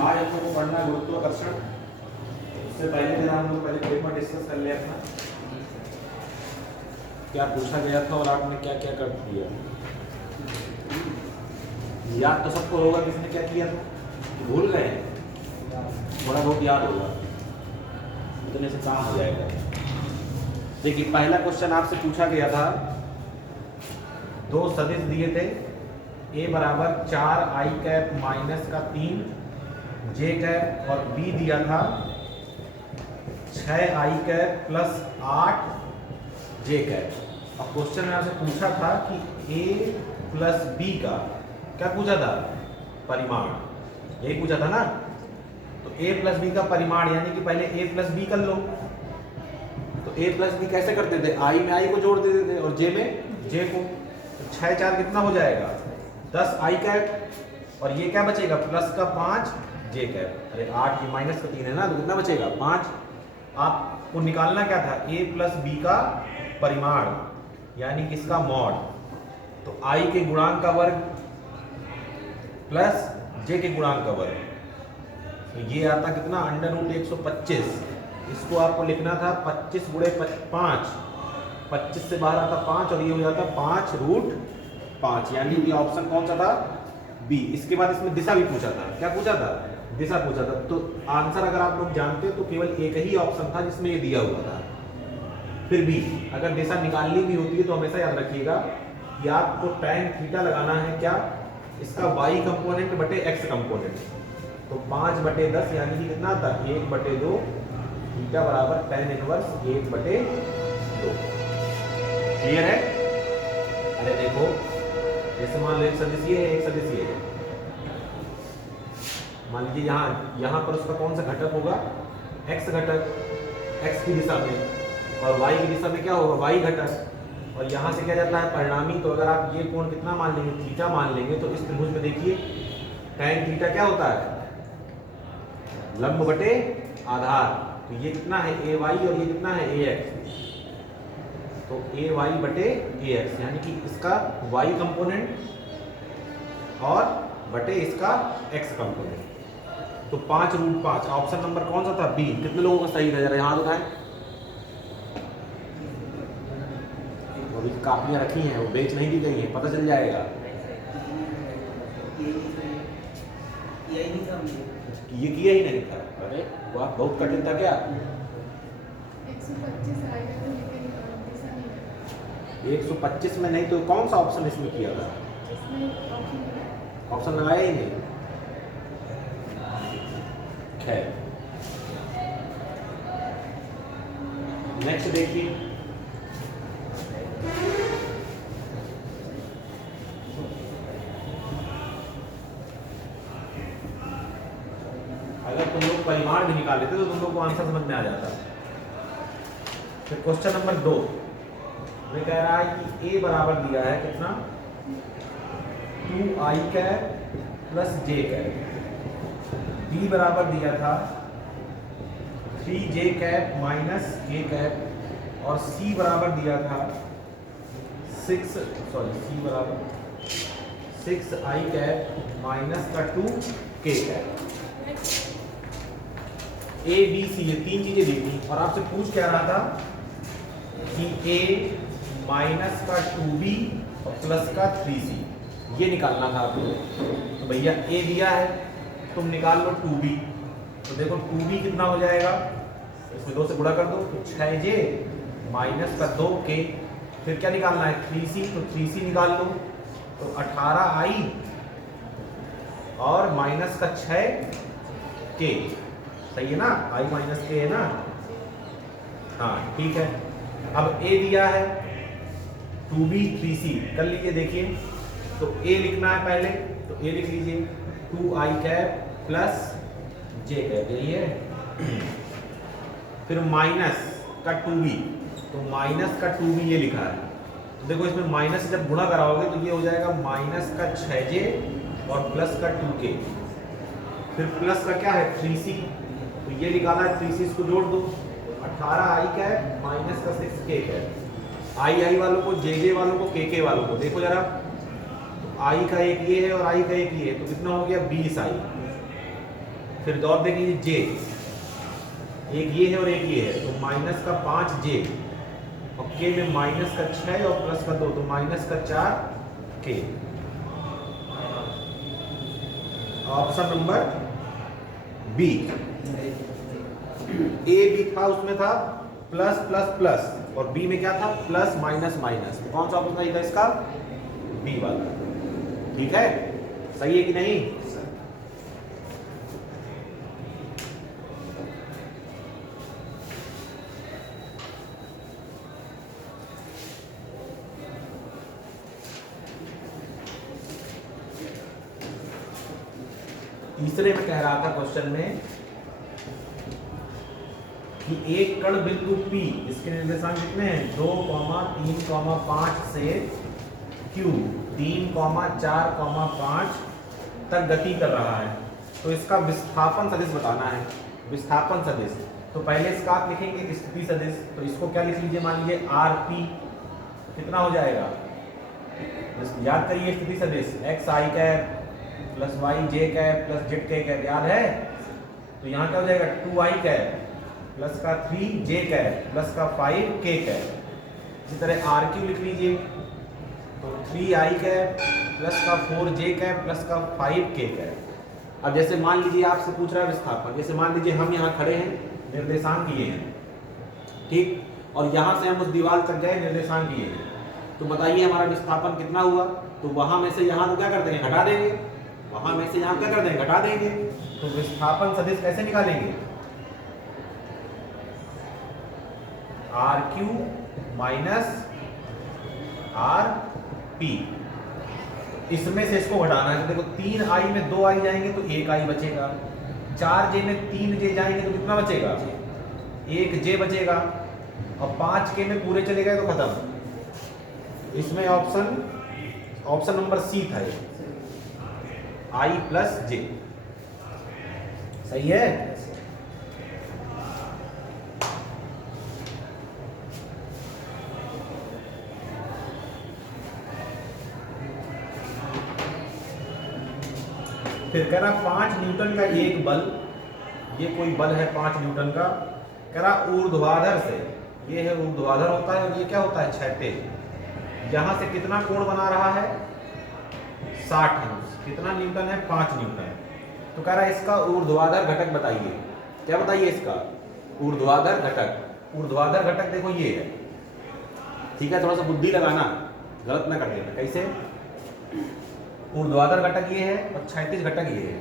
आज हम लोग को पढ़ना है गुरुत्वाकर्षण। उससे पहले मेरा हम लोग पहले पेपर डिस्कस कर लिया था, क्या पूछा गया था और आपने क्या क्या कर दिया। याद तो सबको होगा किसने क्या किया था, भूल गए, थोड़ा बहुत याद होगा, इतने से काम हो जाएगा। देखिए पहला क्वेश्चन आपसे पूछा गया था, दो सदिश दिए थे, a बराबर 4i कैप माइनस का 3 j कैप और b दिया था 6i cap plus 8 j cap. अब क्वेश्चन में आपसे पूछा था कि a प्लस b का क्या पूछा था, परिमाण, यही पूछा था ना। तो a प्लस b का परिमाण यानी कि पहले a प्लस b कर लो। तो a प्लस b कैसे करते थे, i में i को जोड़ देते थे और j में j को। तो 6 4 कितना हो जाएगा 10i कैप और ये क्या बचेगा प्लस का 5 j कैप। अरे 8 ये माइनस का 3 है ना, तो कितना बचेगा 5। आपको निकालना क्या था, a प्लस b का परिमाण यानी कि इसका मॉड। तो i के गुणांक का वर्ग प्लस j के गुणांक का वर्ग, तो ये आता कितना √125। इसको आपको लिखना था 25 गुणे 5, 25 से बाहर आता 5 और ये हो जाता 5√5, यानी कि ऑप्शन कौन सा था, बी। इसके बाद इसमें दिशा भी पूछा था, क्या पूछा था, दिशा पूछा था। तो आंसर अगर आप लोग जानते हो तो केवल एक ही ऑप्शन था जिसमें ये दिया हुआ था। फिर भी अगर दिशा निकालनी भी होती है तो हमेशा याद रखिएगा कि आपको tan थीटा लगाना है, क्या, इसका y कंपोनेंट बटे x कंपोनेंट। तो 5/10 यानी कि कितना आता 1/2, थीटा बराबर tan इनवर्स 1/2। क्लियर है। अरे देखो जैसे मान लो एक सदिश ये है, एक सदिश ये है, मान लीजिए यहाँ पर उसका कौन सा घटक होगा, x घटक, x की दिशा में, और y की दिशा में क्या होगा y घटक। और यहाँ से क्या जाता है परिणामी। तो अगर आप ये कोण कितना मान लेंगे, थीटा मान लेंगे, तो इस त्रिभुज में देखिए tan थीटा क्या होता है, लंब बटे आधार। तो ये कितना है ay और ये कितना है ax। तो ay बटे ax यानी कि इसका y कंपोनेंट और बटे इसका x कंपोनेंट। तो 5√5 ऑप्शन नंबर कौन सा था, बी। कितने लोगों का सही था, जरा यहाँ उठाएं। अभी कापियाँ रखी हैं, वो बेच नहीं दी गई हैं, पता चल जाएगा। ये किया ही नहीं था। अरे वाह, बहुत कठिन था क्या। 125 में नहीं तो कौन सा ऑप्शन इसमें किया था, ऑप्शन लगाया ही नहीं। खैर नेक्स्ट देखिए, अगर तुम लोग परिमाण भी निकाल लेते तो तुम लोग को आंसर समझ में आ जाता। फिर क्वेश्चन नंबर 2 में कह रहा है कि a बराबर दिया है कितना 2i cap plus j cap, b बराबर दिया था 3j cap minus k cap, और c बराबर दिया था 6i कैप माइनस का 2k cap. a b c ये तीन चीजें दी थी और आपसे पूछ क्या रहा था कि a माइनस का 2b और प्लस का 3c ये निकालना था आपको। तो भैया a दिया है, तुम निकाल लो 2b। तो देखो 2b कितना हो जाएगा, इसमें 2 से गुणा कर दो, तो 6j माइनस का 2k। फिर क्या निकालना है 3c, तो 3c निकाल लो, तो 18i और माइनस का 6k। सही है ना, i माइनस k है ना, हाँ ठीक है। अब a दिया है 2b 3c, कर लीजिए देखिए। तो a लिखना है पहले, तो a लिख लीजिए 2i cap plus j cap, यही है। फिर माइनस का 2b, तो माइनस का 2b ये लिखा है। तो देखो इसमें माइनस से जब गुणा कराओगे तो ये हो जाएगा माइनस का 6j और प्लस का 2k। फिर प्लस का क्या है 3c, तो ये निकाला है 3c, इसको जोड़ दो, 18i कैप माइनस का 6k कैप। आई वालों को, जे वालों को, के वालों को देखो जरा। तो i का एक ये है और i का एक ये है, तो कितना हो गया 20i। फिर और देखिए जे, एक ये है और एक ये है, तो माइनस का 5 जे और के में माइनस का 6 और प्लस का 2, तो माइनस का 4 के। Option number B. ए भी था, उसमें था प्लस प्लस प्लस, और बी में क्या था, प्लस माइनस माइनस। तो कौन सा ऑप्शन सही था इसका, बी वाला। ठीक है, सही है कि नहीं? तीसरे में कह रहा था क्वेश्चन में कि एक कण बिंदु P, इसके निर्देशांक कितने हैं, 2, 3, 5 से Q 3, 4, 5 तक गति कर रहा है, तो इसका विस्थापन सदिश बताना है। विस्थापन सदिश, तो पहले इसका आप लिखेंगे स्थिति सदिश, तो इसको क्या लिख लीजिए, मान लीजिए RP कितना हो जाएगा, याद करिए स्थिति सदिश, x i cap plus y j cap plus z k cap, याद है? तो यहाँ क्या हो जाएगा, 2i कैप प्लस का 3j कैप प्लस का 5k कैप। इसी तरह RQ लिख लीजिए, तो 3i कैप प्लस का 4j कैप प्लस का 5k कैप। अब जैसे मान लीजिए आपसे पूछ रहा है विस्थापन, जैसे मान लीजिए हम यहाँ खड़े हैं, निर्देशांक ये हैं, ठीक, और यहाँ से हम उस दीवार तक गए, निर्देशांक ये हैं, तो बताइए हमारा विस्थापन कितना हुआ। तो वहां में से यहाँ को क्या कर देंगे, घटा देंगे, वहां में से यहाँ क्या कर देंगे, घटा देंगे। तो विस्थापन सदिश कैसे निकालेंगे, RQ माइनस RP, इसमें से इसको घटाना है। तो देखो 3i में 2i जाएंगे तो 1i बचेगा, 4j में 3j जाएंगे तो कितना बचेगा, 1j बचेगा, और 5k में पूरे चले गए तो खत्म। इसमें ऑप्शन नंबर सी था, i प्लस जे, सही है? फिर कह रहा 5 न्यूटन का एक बल, ये कोई बल है 5 न्यूटन का, कह रहा ऊर्ध्वाधर से, ये है ऊर्ध्वाधर होता है और ये क्या होता है, क्षैतिज, यहां से कितना कोण बना रहा है, 60 अंश। कितना न्यूटन है, 5 न्यूटन। तो कह रहा है इसका ऊर्ध्वाधर घटक बताइए। क्या बताइए इसका ऊर्ध्वाधर घटक। ऊर्ध्वाधर घटक देखो ये है, ठीक है, थोड़ा सा बुद्धि लगाना, गलत ना कर देना। कैसे, ऊर्ध्वाधर घटक ये है और क्षैतिज घटक ये है,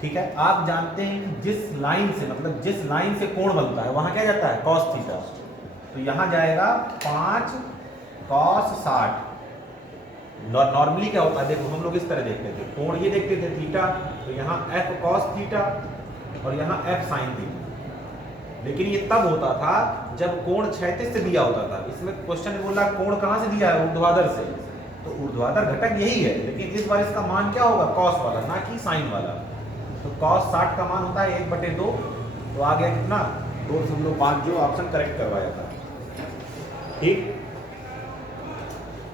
ठीक है। आप जानते हैं कि जिस लाइन से, मतलब जिस लाइन से कोण बनता है वहां क्या जाता है, cos थीटा, तो यहां जाएगा 5 cos 60। नॉर्मली क्या होता है, देखो हम लोग इस तरह देखते थे, कोण ये देखते थे थीटा, तो यहाँ f cos थीटा और यहाँ f sin थीटा। लेकिन ये तब होता था जब कोण क्षैतिज से दिया होता था। इसमें क्वेश्चन में बोला कोण कहाँ से दिया है, ऊर्ध्वाधर से, तो ऊर्ध्वाधर घटक यही है, लेकिन इस बार इसका मान क्या होगा, cos वाला, ना कि sin वाला। तो cos 60 का मान होता है 1/2, तो आ गया कितना, 2.5, जो ऑप्शन करेक्ट करवाया था, ठीक।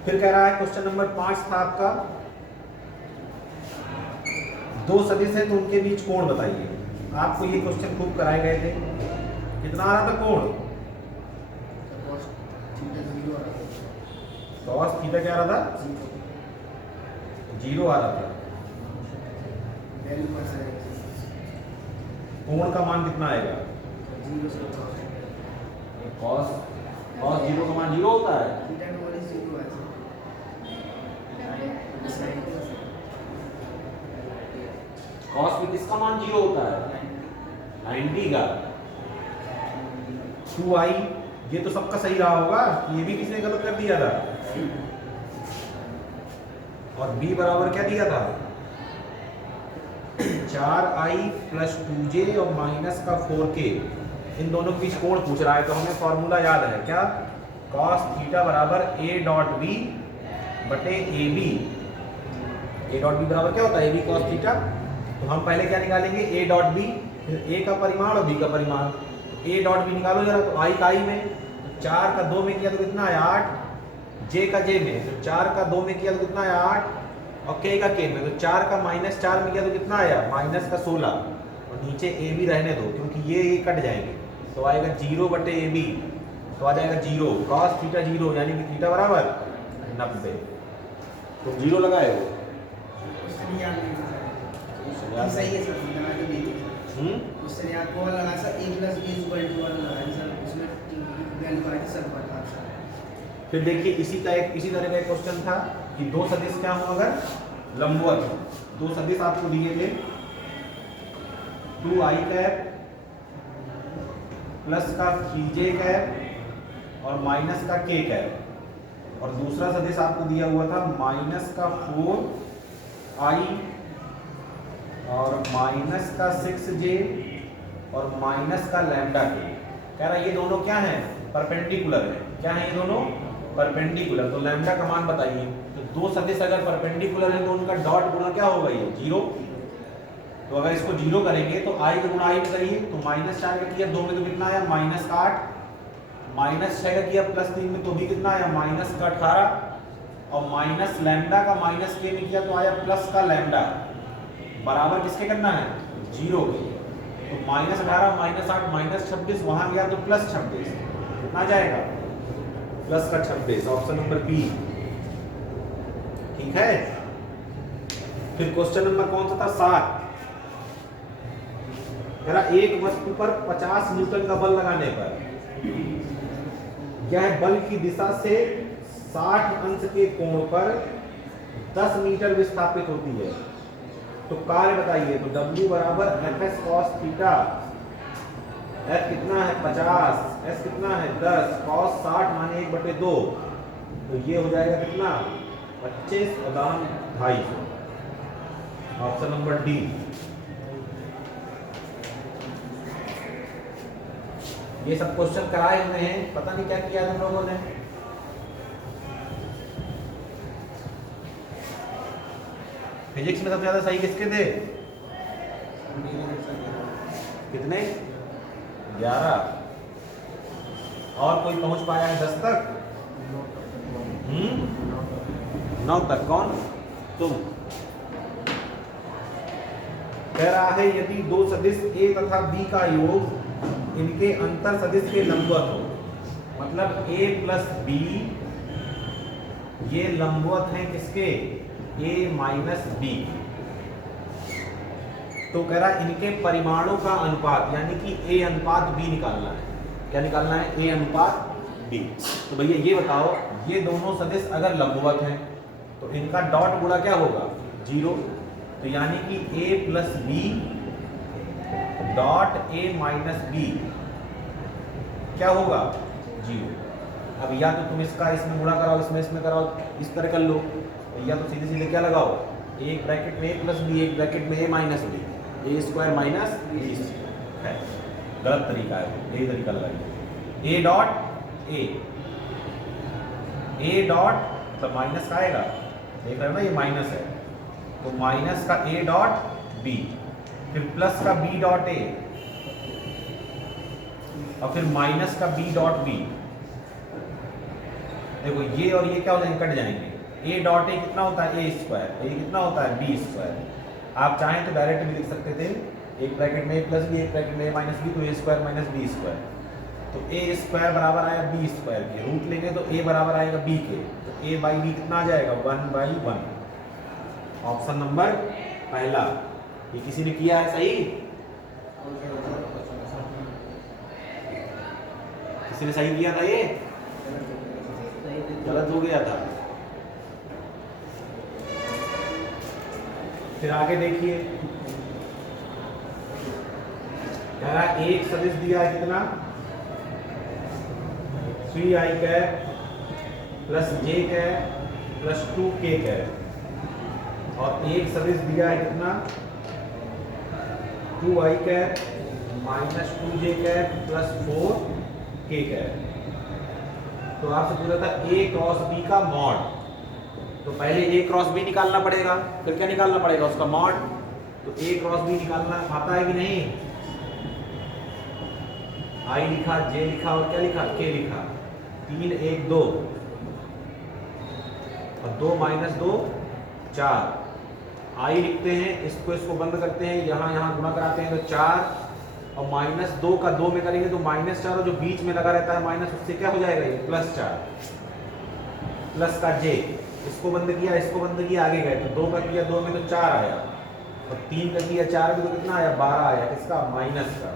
फिर कह रहा है क्वेश्चन नंबर 5 था आपका, दो सदिश है तो उनके बीच कोण बताइए। आपको ये क्वेश्चन खूब कराए गए थे। कितना आ रहा था कोण, cos थीटा क्या आ रहा था, 0 आ रहा था। कोण का मान कितना आएगा, cos 0 का मान 0 होता है, cos में किसका मान 0 होता है, 90 का। 2i, ये तो सबका सही रहा होगा, ये भी किसने गलत कर दिया था। और b बराबर क्या दिया था, 4i प्लस 2j और माइनस का 4k। इन दोनों के बीच कोण पूछ रहा है, तो हमें फॉर्मूला याद है क्या, cos थीटा बराबर a डॉट b बटे ab। a डॉट b बराबर क्या होता है, ab cos थीटा। तो हम पहले क्या निकालेंगे, a डॉट b, फिर a का परिमाण और b का परिमाण। a डॉट b निकालो जरा, तो i का i में, 4 का 2 में किया तो कितना है 8, j का j में, तो 4 का 2 में किया तो कितना है 8, और k का k में, तो 4 का -4 में किया तो कितना आया, -16, और नीचे ए बी रहने दो, क्योंकि ये कट जाएंगे, तो आएगा 0/AB, तो आ जाएगा 0 cos थीटा 0, यानी कि थीटा बराबर 90। तो 0 लगाए हो सही है सर, लगा के देखिए उससे यहाँ को लगा सर a + b = 1 लगाया सर, उसमें वैल्यू आई थी सर बता सर। फिर देखिए इसी तरह का एक क्वेश्चन था कि दो सदिश क्या हो अगर लंबवत हो। दो सदिश आपको दिए थे 2i कैप प्लस का 3j कैप और माइनस का k कैप, और दूसरा सदिश आपको दिया हुआ था माइनस का 4i और माइनस का 6j और माइनस का लैम्डा k। कह रहा है ये दोनों क्या हैं, परपेंडिकुलर है। क्या है ये दोनों, परपेंडिकुलर। तो लैम्डा का मान बताइए। तो दो सदिश अगर परपेंडिकुलर है तो उनका डॉट गुणा क्या होगा, ये 0। तो अगर इसको 0 करेंगे तो i का गुणा i में करिए, तो -4 का किया 2 में तो कितना आया -8, -6 का किया +3 में तो भी कितना आया -18, और माइनस लैम्डा का -k में किया तो आया प्लस का लैम्डा, बराबर किसके करना है 0 के। तो -18 -8 -26 वहां गया तो +26, कितना जाएगा +26, ऑप्शन नंबर बी। ठीक है। फिर क्वेश्चन नंबर कौन सा था 7। एक वस्तु पर 50 न्यूटन का बल लगाने पर यह बल की दिशा से 60 अंश के कोण पर 10 मीटर विस्थापित होती है, तो कार्य बताइए। तो W बराबर Fs cos थीटा, F कितना है 50, S कितना है 10, cos 60 माने 1/2, तो ये हो जाएगा कितना 25 और दाम 250, ऑप्शन नंबर डी। ये सब क्वेश्चन कराए हुए हैं, पता नहीं क्या किया तुम लोगों ने। फिजिक्स में सबसे ज्यादा सही किसके थे, कितने 11, और कोई पहुंच पाया है 10 तक 9 तक, कौन तुम। कह रहा है यदि दो सदिश a तथा b का योग इनके अंतर सदिश के लंबवत हो, मतलब a + b ये लंबवत हैं किसके a - b, तो कह रहा है इनके परिमाणों का अनुपात, यानी कि a अनुपात b निकालना है। क्या निकालना है, a अनुपात b। तो भैया ये बताओ, ये दोनों सदिश अगर लंबवत हैं तो इनका डॉट गुणा क्या होगा 0, तो यानी कि a + b dot a - b क्या होगा 0। अब या तो तुम इसका इसमें गुणा कराओ, इसमें कराओ, इस तरह कर लो, या तो सीधे सीधे क्या लगाओ, एक ब्रैकेट में a + b, एक ब्रैकेट में a - b, a² - b है। गलत तरीका है, यही तरीका लगाइए। a डॉट a डॉट मतलब माइनस का आएगा, देख रहे हो ना ये माइनस है, तो माइनस का a डॉट b, फिर प्लस का b डॉट a, और फिर माइनस का b डॉट b। देखो ये और ये क्या हो जाएंगे, कट जाएंगे। a डॉट a कितना होता है a², ये कितना होता है b²। आप चाहें तो डायरेक्ट भी लिख सकते थे, एक ब्रैकेट में a + b, एक ब्रैकेट में a - b, तो a² - b²। तो a² बराबर आया b² के, रूट लेंगे तो a बराबर आएगा b के, तो a/b कितना आ जाएगा 1/1, ऑप्शन नंबर पहला। ये किसी ने किया है सही, किसी ने सही किया था, ये गलत हो गया था। फिर आगे देखिए, कह रहा है एक सदिश दिया है कितना 3i cap + j cap + 2k cap, और एक सदिश दिया है कितना 2i cap - 2j cap + 4k cap. तो आपसे पूछा था a क्रॉस b का मॉड, तो पहले a क्रॉस b निकालना पड़ेगा, फिर क्या निकालना पड़ेगा उसका मॉड। तो a क्रॉस b निकालना आता है कि नहीं, i लिखा, j लिखा और क्या लिखा k लिखा, 3 1 2 और 2 - 2 4, आई लिखते हैं, इसको बंद करते हैं, यहाँ गुणा कराते हैं तो 4 और -2 का 2 में करेंगे तो -4 और जो बीच में लगा रहता है माइनस, उससे क्या हो जाएगा ये +4 प्लस का j। इसको बंद किया आगे गए तो 2 का किया 2 में तो 4 आया और 3 का किया 4 में तो कितना आया 12 आया, किसका माइनस का।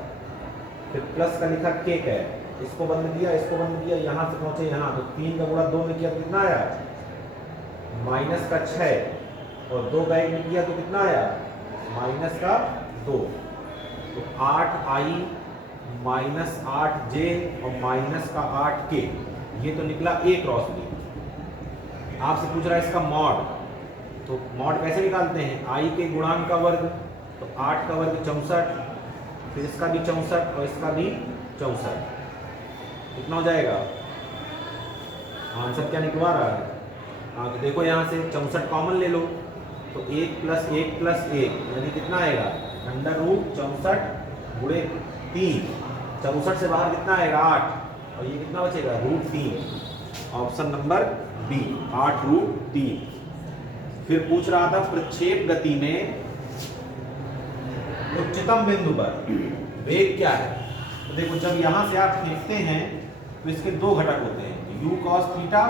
फिर प्लस का लिखा केक है, इसको बंद किया यहाँ से पहुंचे यहाँ तो 3 का गुणा 2 में किया तो कितना आया माइनस का 6 और 2 का 1 में किया तो कितना आया माइनस का 2। तो 8i माइनस 8j और माइनस का 8k, ये तो निकला a क्रॉस b। आपसे पूछ रहा है इसका मॉड, तो मॉड कैसे निकालते हैं, i के गुणांक का वर्ग, तो 8 का वर्ग 64, फिर इसका भी 64 और इसका भी 64, कितना हो जाएगा। आंसर क्या निकलवा रहा है, हाँ तो देखो यहाँ से 64 कॉमन ले लो तो 1 + 1 + 1 यानी कितना आएगा √64 गुणे 3, 64 से बाहर कितना आएगा 8 और ये कितना बचेगा √3। Option number B 8√3। फिर पूछ रहा था प्रक्षेप गति में उच्चतम बिंदु पर वेग क्या है। तो देखो जब यहाँ से आप खींचते हैं तो इसके दो घटक होते हैं, u cos थीटा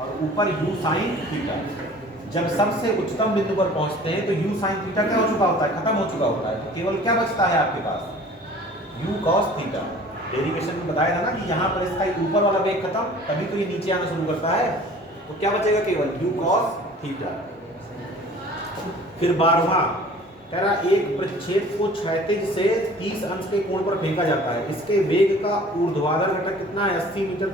और ऊपर u sin थीटा। जब सबसे उच्चतम बिंदु पर पहुंचते हैं तो u sin थीटा क्या हो चुका होता है, खत्म हो चुका होता है, तो केवल क्या बचता है आपके पास u cos थीटा। डेरिवेशन में बताया था ना कि यहाँ पर इसका ऊपर वाला वेग खत्म, तभी तो ये नीचे आना शुरू करता है, तो क्या बचेगा केवल u cos थीटा। फिर 12वां कह रहा एक प्रक्षेप को क्षैतिज से 30 अंश के कोण पर फेंका जाता है, इसके वेग का ऊर्ध्वाधर घटक कितना है 80 मीटर।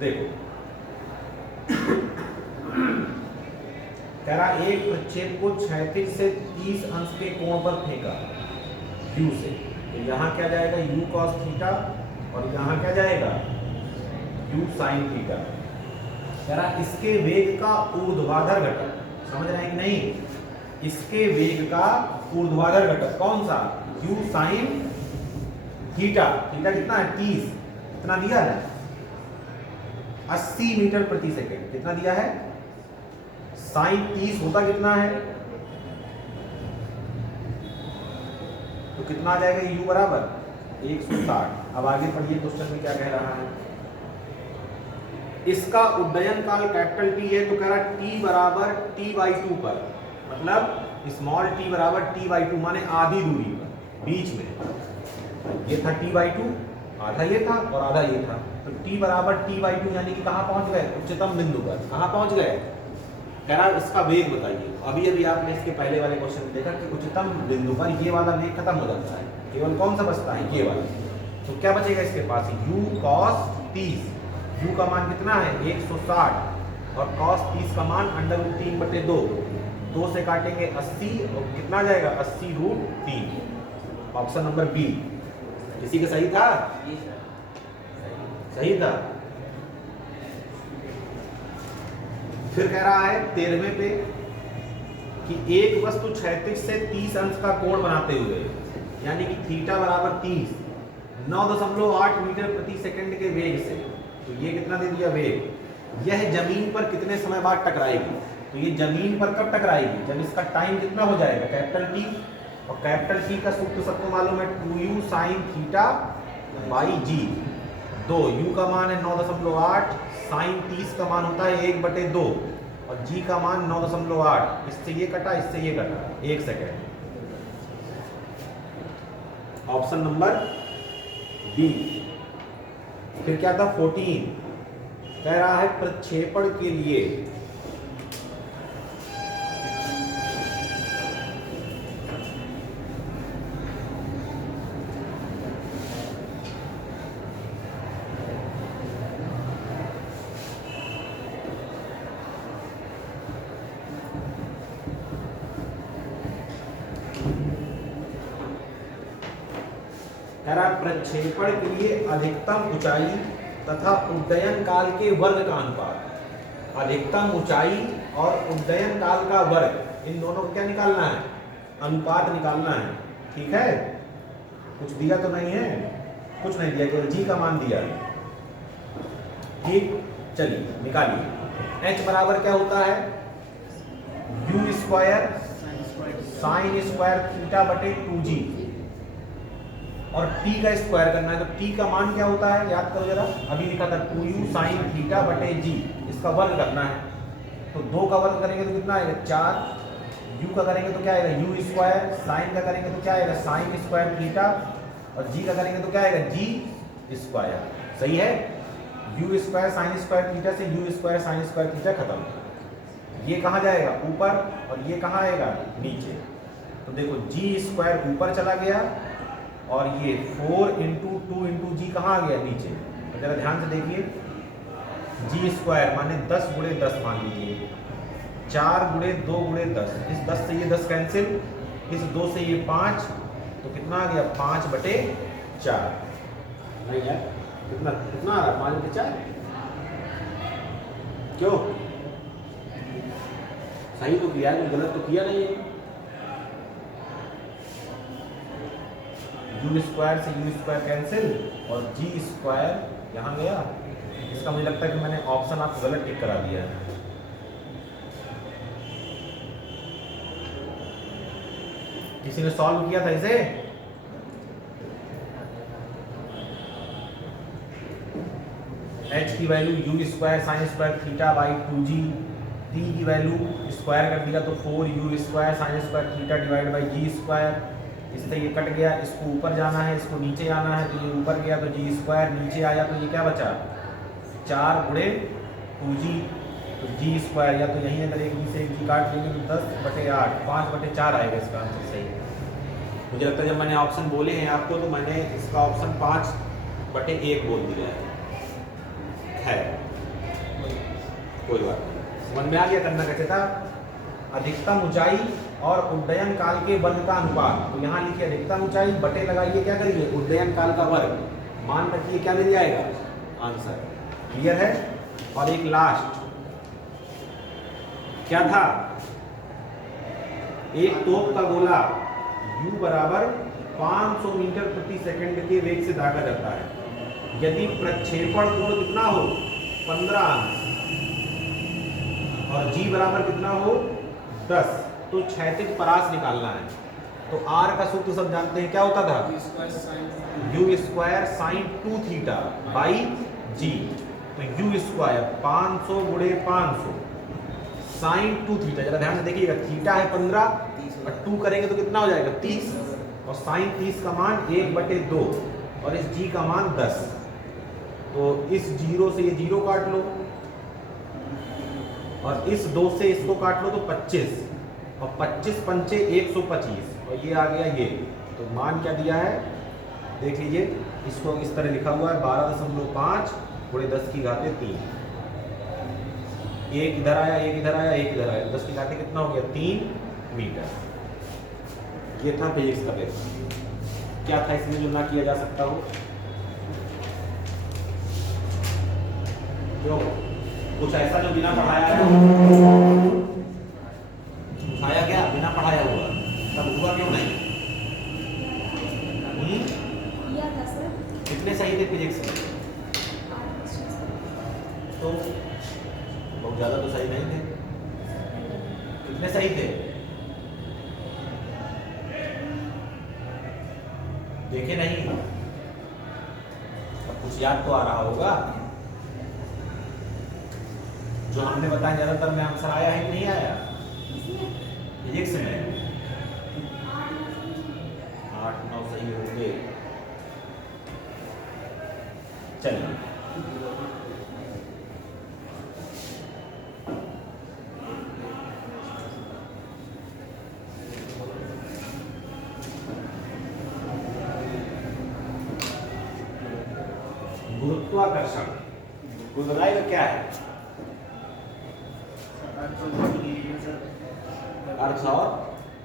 देखो कह रहा एक प्रक्षेप को क्षैतिज से 30 अंश के कोण पर फेंका u से, तो यहाँ क्या जाएगा u cos थीटा और यहाँ क्या जाएगा u sin थीटा। कह रहा इसके वेग का ऊर्ध्वाधर घटक, समझ रहे हैं कि नहीं, इसके वेग का ऊर्ध्वाधर घटक कौन सा u sin थीटा। थीटा कितना है 30, कितना दिया है 80 मीटर प्रति सेकंड, कितना दिया है साइन 30 होता कितना है, तो कितना आ जाएगा u बराबर 160। अब आगे पढ़िए क्वेश्चन में क्या कह रहा है। इसका उड्डयन काल कैपिटल T है, तो कह रहा है t बराबर t/2 पर, मतलब स्मॉल t बराबर t/2 माने आधी दूरी पर, बीच में ये था t/2, आधा ये था और आधा ये था, तो t बराबर t/2 यानी कि कहाँ पहुंच गए उच्चतम बिंदु पर, कहाँ पहुंच गए। कह रहा इसका वेग बताइए। अभी आपने इसके पहले वाले क्वेश्चन में देखा कि उच्चतम बिंदु पर ये वाला वेग खत्म हो जाता है, केवल कौन सा बचता है ये वाला, तो क्या बचेगा इसके पास u cos 30, u का मान कितना है 160 और cos 30 का मान √3/2, 2 से काटेंगे 80 और कितना आ जाएगा 80√3। ऑप्शन नंबर बी किसी का सही था, सही था। फिर कह रहा है 13वें पे कि एक वस्तु क्षैतिज से 30 अंश का कोण बनाते हुए, यानी कि थीटा बराबर 30, 9.8 मीटर प्रति सेकंड के वेग से, तो ये कितना दे दिया वेग, यह जमीन पर कितने समय बाद टकराएगी। तो ये जमीन पर कब टकराएगी, जब इसका टाइम कितना हो जाएगा कैपिटल T, और कैपिटल T का सूत्र सबको मालूम है 2u sin theta by g। 2 u का मान है 9.8, साइन 30 का मान होता है 1/2 और g का मान 9.8, इससे ये कटा इससे ये कटा 1 सेकेंड। Option number B. फिर क्या था 14, कह रहा है प्रक्षेपण के लिए प्रक्षेपण के लिए अधिकतम ऊंचाई तथा उड्डयन काल के वर्ग का अनुपात, अधिकतम ऊंचाई और उड्डयन काल का वर्ग इन दोनों को क्या निकालना है, अनुपात निकालना है। ठीक है, कुछ दिया तो नहीं है, कुछ नहीं दिया, केवल जी का मान दिया है। ठीक, चलिए निकालिए। एच बराबर क्या होता है, you square sine square theta बटे 2g, और t का स्क्वायर करना है, तो t का मान क्या होता है याद करो जरा, अभी लिखा था 2u साइन थीटा बटे g, इसका वर्ग करना है। तो 2 का वर्ग करेंगे तो कितना आएगा 4, u का करेंगे तो क्या आएगा u स्क्वायर, साइन का करेंगे तो क्या आएगा साइन स्क्वायर थीटा, और g का करेंगे तो क्या आएगा g स्क्वायर। सही है, u square sine square theta से u square sine square theta खत्म। ये कहाँ जाएगा ऊपर, और ये कहाँ आएगा नीचे। तो देखो g स्क्वायर ऊपर चला गया, और ये 4 इंटू 2 इंटू जी कहाँ आ गया नीचे। तो जरा ध्यान से देखिए, जी स्क्वायर माने 10 गुणे 10 मान लीजिए, 4 गुणे 2 गुणे 10, इस 10 से ये 10 कैंसिल, इस 2 से ये 5, तो कितना आ गया 5 बटे 4। नहीं यार, कितना कितना आ रहा 5 बटे 4, क्यों सही तो किया है, गलत तो किया नहीं है। यू स्क्वायर से यू स्क्वायर कैंसिल, और जी स्क्वायर यहाँ गया। इसका मुझे लगता है कि मैंने ऑप्शन आपको गलत टिक करा दिया है। किसी ने सॉल्व किया था इसे, h की value u square sine square theta by 2g, t की वैल्यू स्क्वायर कर दिया तो 4u square sine square theta divide by g square. इससे ये कट गया, इसको ऊपर जाना है, इसको नीचे आना है, तो ये ऊपर गया तो जी स्क्वायर, नीचे आया तो ये क्या बचा 4 गुणे 2g, तो जी स्क्वायर, या तो यहीं अगर एक जी से एक जी काट लेंगे तो 10 बटे 8, 5 बटे 4 आएगा इसका आंसर। सही, मुझे लगता है जब मैंने ऑप्शन बोले हैं आपको तो मैंने इसका ऑप्शन 5 बटे 1 बोल दिया है। कोई बात नहीं, समझ में आ गया करना कैसे था। अधिकतम ऊंचाई और उड्डयन काल के वर्ग का अनुपात, तो यहाँ लिखिए अधिकतम ऊंचाई बटे लगाइए क्या करिए उड्डयन काल का वर्ग, मान रखिए क्या मिल जाएगा आंसर। क्लियर है। और एक लास्ट क्या था, एक तोप का गोला u बराबर 500 मीटर प्रति सेकंड के वेग से दागा जाता है यदि प्रक्षेपण कोण कितना हो 15 अंश, और g बराबर कितना हो 10, तो क्षैतिज परास निकालना है। तो r का सूत्र सब जानते हैं, क्या होता था u square sine 2 theta by g, तो u स्क्वायर 500 गुणे 500 साइन 2 थीटा, जरा ध्यान से देखिएगा, थीटा है 15 और 2 करेंगे तो कितना हो जाएगा 30, और साइन 30 का मान 1/2, और इस g का मान 10, तो इस 0 से ये 0 काट लो, और इस 2 से इसको काट लो तो 25, और 25 पंचे 125, और ये आ गया ये। तो मान क्या दिया है देख लीजिए, इसको इस तरह लिखा हुआ है 12.5 गुणे 10 की घाते 3, एक इधर आया एक इधर आया एक इधर आया, 10 की घाते कितना हो गया 3 मीटर। ये था फिजिक्स का पेपर। क्या था इसमें जो ना किया जा सकता हो, क्यों कुछ ऐसा जो बिना पढ़ाया है उठाया क्या, बिना पढ़ाया हुआ तब हुआ क्यों नहीं। कितने सही थे फिजिक्स में, तो बहुत ज्यादा तो सही नहीं थे, कितने सही थे देखे नहीं, अब कुछ याद तो आ रहा होगा। जो हमने बताया ज्यादातर में आंसर आया है कि नहीं आया फिजिक्स में, 8-9 सही होंगे। चलिए गुरुत्वाकर्षण, गुरुत्वाकर्षण क्या है, अर्थ और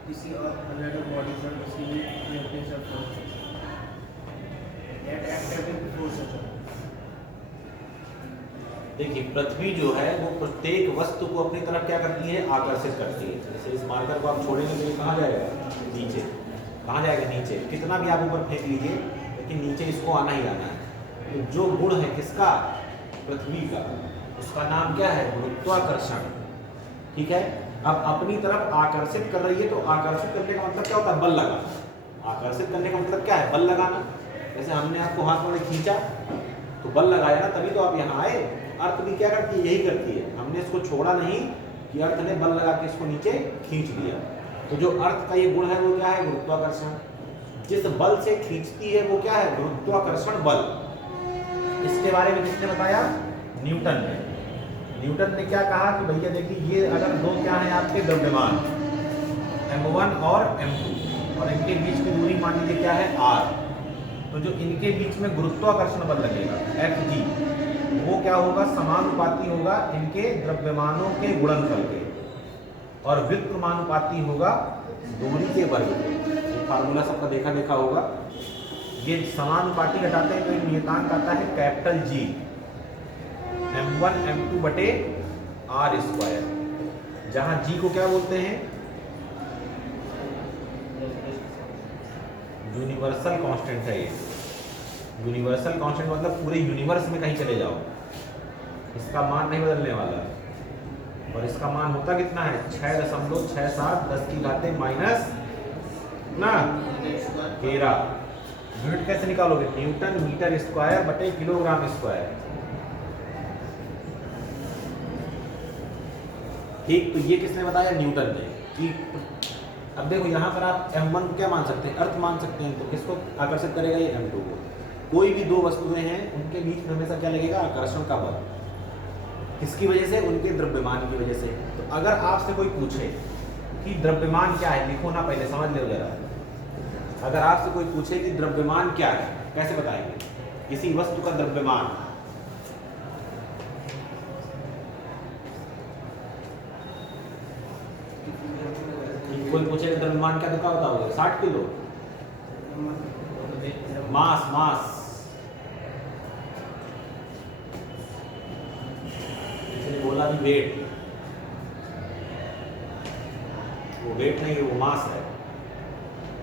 किसी और बॉडी पर किसी भी temperature force that act as a force, देखिए पृथ्वी जो है वो प्रत्येक वस्तु को अपनी तरफ क्या करती है, आकर्षित करती है। जैसे इस मार्कर को आप छोड़ेंगे तो ये कहाँ जाएगा, नीचे। कहाँ जाएगा, नीचे। कितना भी आप ऊपर फेंक लीजिए लेकिन नीचे इसको आना ही आना है। तो जो गुण है किसका, पृथ्वी का, उसका नाम क्या है, गुरुत्वाकर्षण। ठीक है, अब अपनी तरफ आकर्षित कर रही है तो आकर्षित करने का मतलब क्या होता है, बल लगाना। आकर्षित करने का मतलब क्या है, बल लगाना। जैसे हमने आपको हाथ में खींचा तो बल लगाया ना, तभी तो आप यहाँ आए। अर्थ भी क्या करती है, यही करती है। हमने इसको छोड़ा नहीं कि अर्थ ने बल लगा के इसको नीचे खींच लिया। तो जो अर्थ का ये गुण है वो क्या है, गुरुत्वाकर्षण। जिस बल से खींचती है वो क्या है, गुरुत्वाकर्षण बल। इसके बारे में किसने बताया, न्यूटन ने। न्यूटन ने क्या कहा कि भैया देखिए ये अगर दो क्या है आपके द्रव्यमान m1 और m2 और इनके बीच की दूरी मान लीजिए क्या है r, तो जो इनके बीच में गुरुत्वाकर्षण बल लगेगा Fg, वो क्या होगा, समानुपाती होगा इनके द्रव्यमानों के गुणनफल के, और व्युत्क्रमानुपाती होगा दूरी के वर्ग के। ये फार्मूला सबका देखा देखा होगा। ये समानुपाती घटाते हैं तो एक नियतांक आता है कैपिटल G, m1 m2 बटे r स्क्वायर, जहां G को क्या बोलते हैं, यूनिवर्सल कांस्टेंट है। ये यूनिवर्सल कांस्टेंट मतलब पूरे यूनिवर्स में कहीं चले जाओ इसका मान नहीं बदलने वाला। और इसका मान होता कितना है, 6.67 10 की घाते माइनस ना 13। यूनिट कैसे निकालोगे, न्यूटन मीटर स्क्वायर बटे किलोग्राम स्क्वायर। ठीक, तो ये किसने बताया, न्यूटन ने। कि अब देखो यहाँ पर आप m1 को क्या मान सकते हैं, अर्थ मान सकते हैं। तो किसको आकर्षित करेगा, ये m2 को। कोई भी दो वस्तुएं हैं उनके बीच में हमेशा क्या लगेगा, आकर्षण का बल। किसकी वजह से, उनके द्रव्यमान की वजह से। तो अगर आपसे कोई पूछे कि द्रव्यमान क्या है, लिखो ना पहले, समझ लो जरा। अगर आपसे कोई पूछे कि द्रव्यमान क्या है, कैसे बताएंगे किसी वस्तु का द्रव्यमान। कोई पूछे द्रव्यमान क्या, तो क्या बताओगे, 60 किलो। मास, मास इसने बोला भी वेट, वो वेट नहीं है, वो मास है।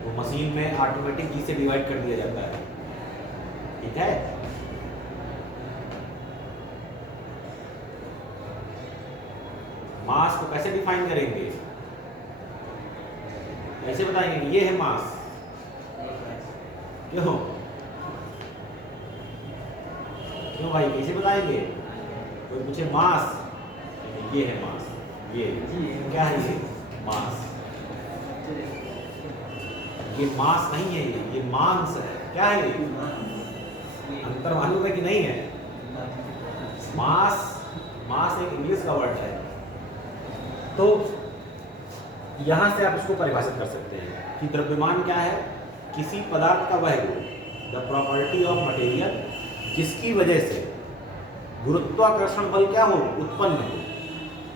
वो मशीन में ऑटोमेटिक जी से डिवाइड कर दिया जाता है। ठीक है, मास को कैसे डिफाइन करेंगे, ऐसे बताएंगे कि ये है मास। क्यों क्यों भाई, कैसे बताएंगे, कोई पूछे मास, ये है मास, ये क्या है, ये मास। ये मास नहीं है, ये मांस है। क्या है ये, अंतर मालूम है कि नहीं है। मास, मास एक इंग्लिश का वर्ड है। तो यहां से आप इसको परिभाषित कर सकते हैं कि द्रव्यमान क्या है, किसी पदार्थ का वह गुण, द प्रॉपर्टी ऑफ मटेरियल, जिसकी वजह से गुरुत्वाकर्षण बल क्या हो, उत्पन्न हो।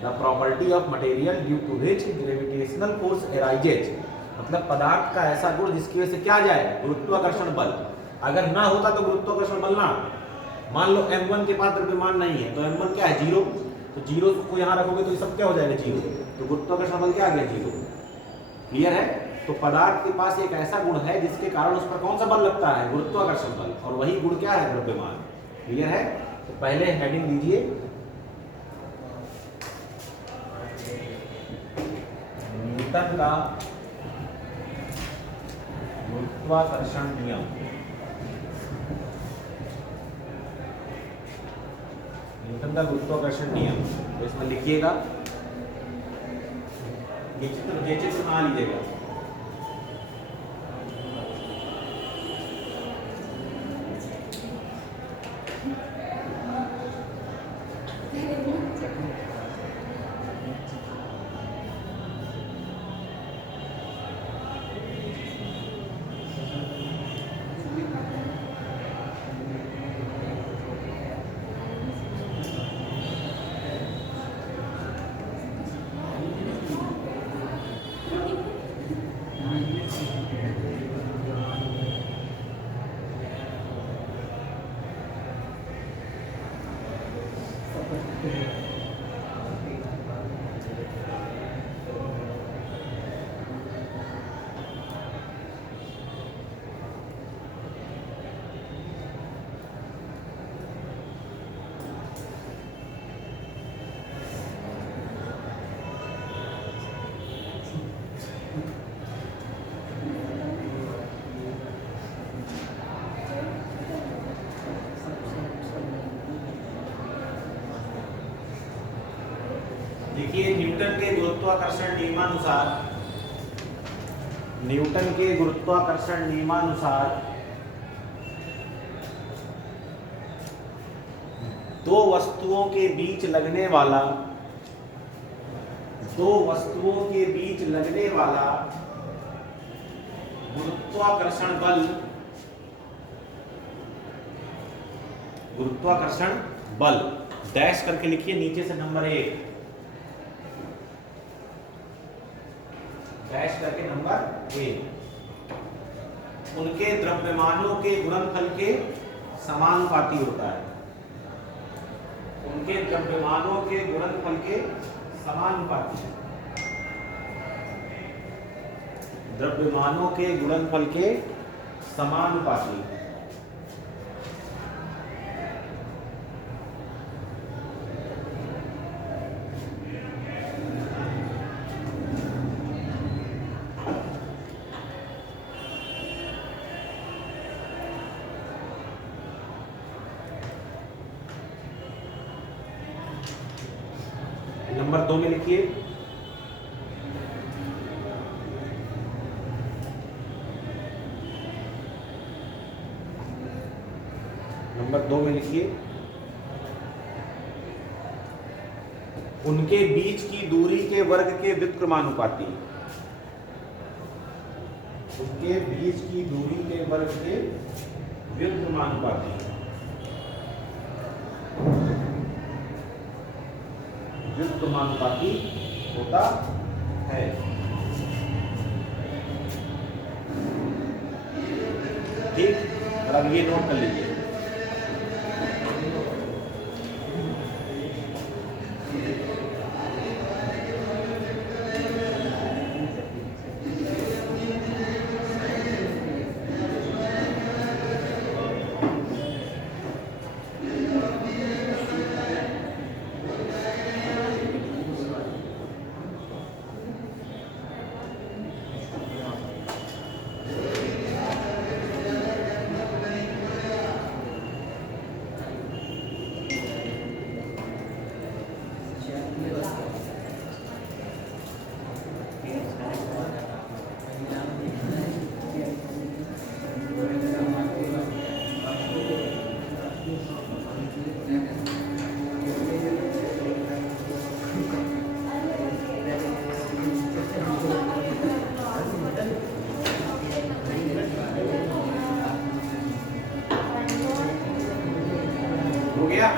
The property of material due to which gravitational force arises, मतलब पदार्थ का ऐसा गुण जिसकी वजह से क्या जाए, गुरुत्वाकर्षण बल। अगर ना होता तो गुरुत्वाकर्षण बल ना, मान लो m1 के पास द्रव्यमान नहीं है तो m1 क्या है, 0। तो 0 को यहाँ रखोगे तो ये सब क्या हो जाएगा, 0। तो गुरुत्वाकर्षण बल क्या आ गया, 0। क्लियर है। तो पदार्थ के पास एक ऐसा गुण है जिसके कारण उस पर कौन सा बल लगता है, गुरुत्वाकर्षण बल, और वही गुण क्या है, द्रव्यमान। क्लियर है। तो पहले हेडिंग दीजिए, न्यूटन का गुरुत्वाकर्षण नियम। न्यूटन का गुरुत्वाकर्षण नियम, तो इसमें लिखिएगा, ये चित्र कहाँ लीजिएगा, न्यूटन के गुरुत्वाकर्षण नियमानुसार दो वस्तुओं के बीच लगने वाला गुरुत्वाकर्षण बल डैश करके लिखिए नीचे से नंबर 1, डैश करके नंबर 1, उनके द्रव्यमानों के गुणनफल के समानुपाती होता है। उनके द्रव्यमानों के गुणनफल के समानुपाती, द्रव्यमानों के गुणनफल के समानुपाती। नंबर 2 में लिखिए उनके बीच की दूरी के वर्ग के व्युत्क्रमानुपाती। उनके बीच की दूरी के वर्ग के व्युत्क्रमानुपाती। व्युत्क्रमानुपाती होता है। ठीक, और अब ये नोट कर लीजिए। हो गया?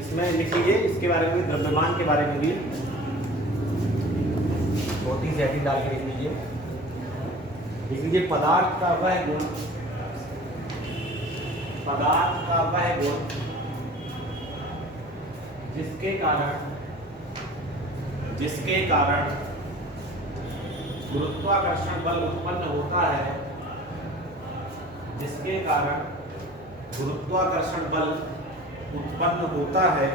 इसमें लिख लीजिए, इसके बारे में भी, द्रव्यमान के बारे में भी छोटी सी हेडिंग डाल के लिख लीजिए। लिख लीजिए पदार्थ का वह गुण जिसके कारण गुरुत्वाकर्षण बल उत्पन्न होता है, जिसके कारण गुरुत्वाकर्षण बल उत्पन्न होता है,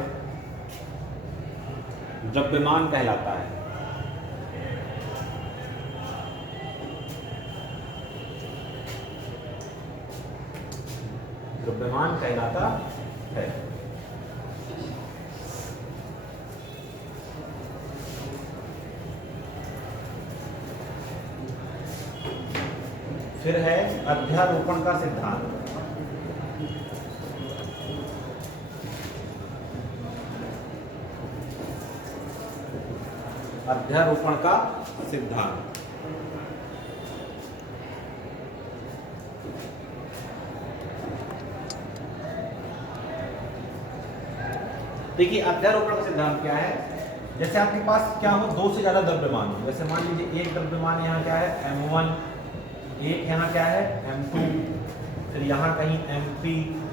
द्रव्यमान कहलाता है। द्रव्यमान कहलाता है। फिर है अध्यारोपण का सिद्धांत। अध्यारोपण का सिद्धांत देखिए, अध्यारोपण का सिद्धांत क्या है? जैसे आपके पास क्या हो, दो से ज्यादा द्रव्यमान हो। जैसे मान लीजिए एक द्रव्यमान यहाँ क्या है m1, एक यहाँ क्या है m2, फिर यहाँ कहीं m3,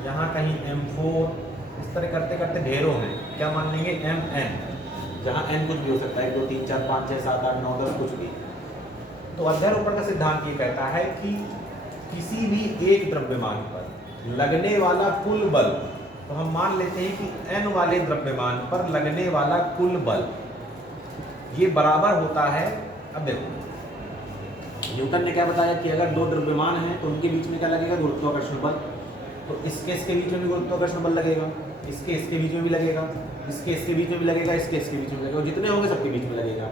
यहाँ कहीं m4, इस तरह करते करते ढेरों हैं। क्या मान लेंगे mn, जहाँ n कुछ भी हो सकता है, 1 2 3 4 5 6 7 8 9 10 कुछ भी। तो अध्यारोपण का सिद्धांत ये कहता है कि किसी भी एक द्रव्यमान पर लगने वाला कुल बल, तो हम मान लेते हैं कि n वाले द्रव्यमान पर लगने वाला कुल बल ये बराबर होता है। अब देखो न्यूटन ने क्या बताया कि अगर दो द्रव्यमान हैं तो उनके बीच में क्या लगेगा, गुरुत्वाकर्षण बल। तो इसके बीच में भी गुरुत्वाकर्षण बल लगेगा, इसके बीच में भी लगेगा, इसके बीच में भी लगेगा, इसके बीच में लगेगा, जितने होंगे सबके बीच में लगेगा।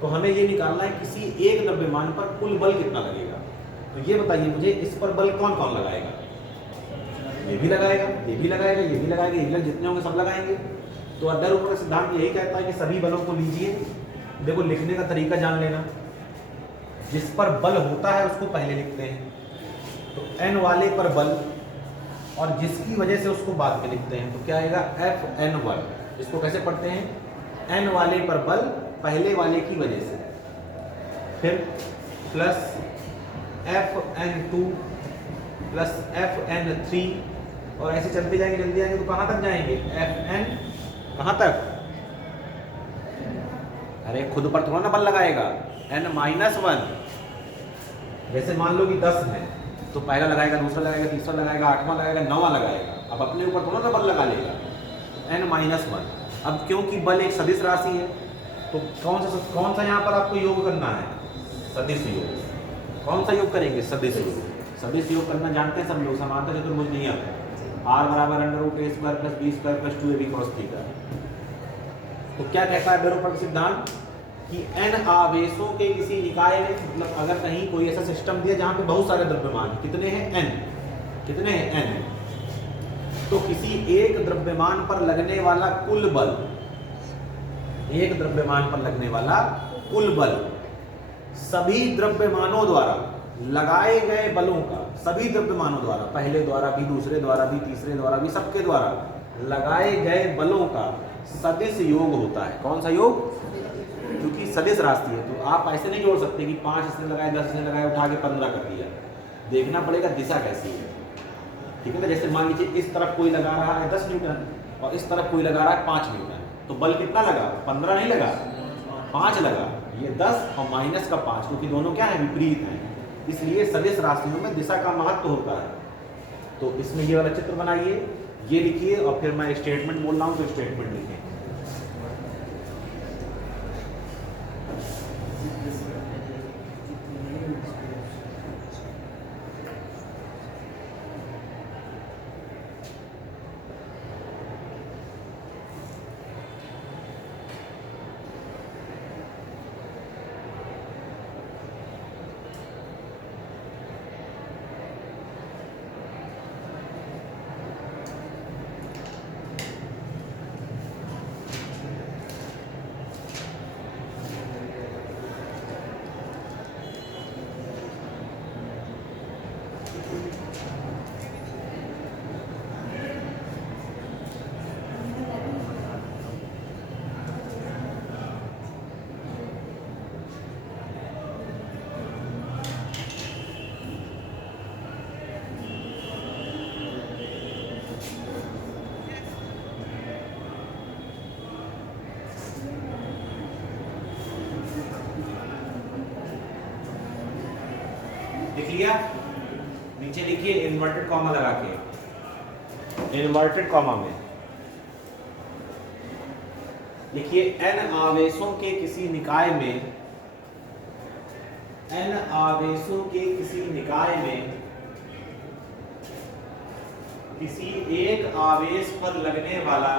तो हमें ये निकालना है किसी एक द्रव्यमान पर कुल बल कितना लगेगा। तो ये बताइए मुझे, इस पर बल कौन कौन लगाएगा, ये भी लगाएगा, ये भी लगाएगा, ये भी लगाएगा, ये भी लगाएगा, जितने होंगे सब लगाएंगे। तो अध्यारोपण का सिद्धांत यही कहता है कि सभी बलों को लीजिए। देखो लिखने का तरीका जान लेना, जिस पर बल होता है उसको पहले लिखते हैं, तो n वाले पर बल, और जिसकी वजह से उसको बाद में लिखते हैं। तो क्या आएगा, Fn1। इसको कैसे पढ़ते हैं, n वाले पर बल पहले वाले की वजह से, फिर प्लस Fn2 प्लस Fn3, और ऐसे चलते जाएंगे, जल्दी आएंगे तो कहाँ तक जाएंगे, Fn कहाँ तक, अरे खुद पर थोड़ा ना बल लगाएगा, n-1। जैसे मान लो कि 10 है तो पहला लगाएगा, दूसरा लगाएगा, तीसरा लगाएगा, 8वां लगाएगा, 9वां लगाएगा। अब अपने ऊपर थोड़ा ना बल लगा लेगा, n-1। अब क्योंकि बल एक सदिश राशि है तो कौन सा यहाँ पर आपको योग करना है, सदिश योग। कौन सा योग करेंगे, सदिश योग। सदिश योग करना जानते हैं सब लोग, समांतर चतुर्भुज नियम, r बराबर √a² + b² + 2ab cos theta. तो क्या कहता है अध्यारोपण का सिद्धांत कि n आवेशों के किसी निकाय में, मतलब अगर कहीं कोई ऐसा सिस्टम दिया जहां पे बहुत सारे द्रव्यमान हैं, कितने हैं, n, कितने हैं, n, तो किसी एक द्रव्यमान पर लगने वाला कुल बल, एक द्रव्यमान पर लगने वाला कुल बल सभी द्रव्यमानों द्वारा लगाए गए बलों का, सभी द्रव्यमानों द्वारा, पहले द्वारा भी, दूसरे द्वारा भी, तीसरे द्वारा भी, सबके द्वारा लगाए गए बलों का सदिश योग होता है। कौन सा योग, क्योंकि सदिश राशि है तो आप ऐसे नहीं जोड़ सकते कि 5 इसने लगाए, 10 इसने लगाए, उठा के 15 कर दिया। देखना पड़ेगा दिशा कैसी है, ठीक है ना। जैसे मान लीजिए इस तरफ कोई लगा रहा है 10 न्यूटन और इस तरफ कोई लगा रहा है 5 न्यूटन, तो बल कितना लगा, 15 नहीं लगा, 5 लगा। ये 10 और माइनस का 5, क्योंकि दोनों क्या है, विपरीत हैं, इसलिए सदिश राशियों में दिशा का महत्व होता है। तो इसमें ये वाला चित्र बनाइए, ये लिखिए, और फिर मैं स्टेटमेंट बोल रहा हूँ तो स्टेटमेंट लिखें। लिख लिया, नीचे लिखिए इन्वर्टेड कॉमा लगा के, इन्वर्टेड कॉमा में लिखिए n आवेशों के किसी निकाय में, n आवेशों के किसी निकाय में किसी एक आवेश पर लगने वाला,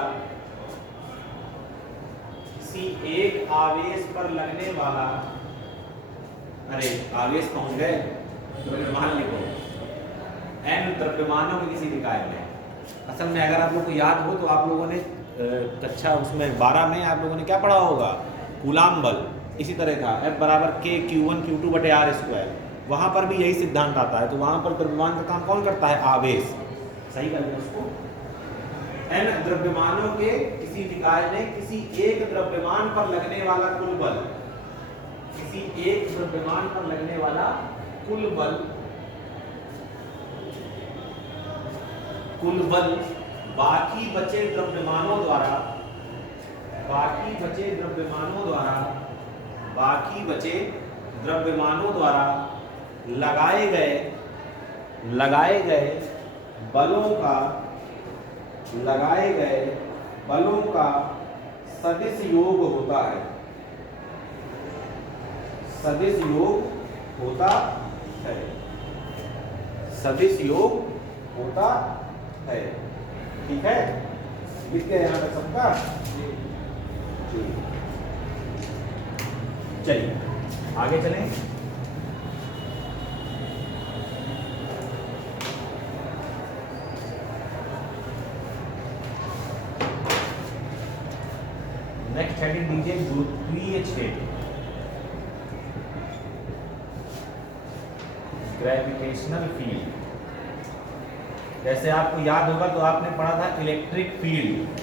किसी एक आवेश पर लगने वाला, अरे आवेश पहुंच गए, द्रव्यमान लिखो, n द्रव्यमानों के किसी निकाय में। असल में अगर आप लोगों को याद हो तो आप लोगों ने कक्षा उसमें 12 में आप लोगों ने क्या पढ़ा होगा, कूलाम बल, इसी तरह का F बराबर K Q1 Q2/r², वहाँ पर भी यही सिद्धांत आता है। तो वहाँ पर द्रव्यमान का काम कौन करता है, आवेश, सही कर लें उसको। n द्रव्यमानों के किसी निकाय में किसी एक द्रव्यमान पर लगने वाला कुल बल, किसी एक द्रव्यमान पर लगने वाला कुल बल, कुल बल बाकी बचे द्रव्यमानों द्वारा, बाकी बचे द्रव्यमानों द्वारा, बाकी बचे द्रव्यमानों द्वारा लगाए गए बलों का लगाए गए बलों का सदिश योग होता है, सदिश योग होता है, सदिश योग होता है। ठीक है, लिख गए यहां तक सबका? चलिए आगे चलें। नेक्स्ट हेडिंग दीजिए गुरुत्वीय क्षेत्र, ग्रेविटेशनल फील्ड। जैसे आपको याद होगा तो आपने पढ़ा था इलेक्ट्रिक फील्ड,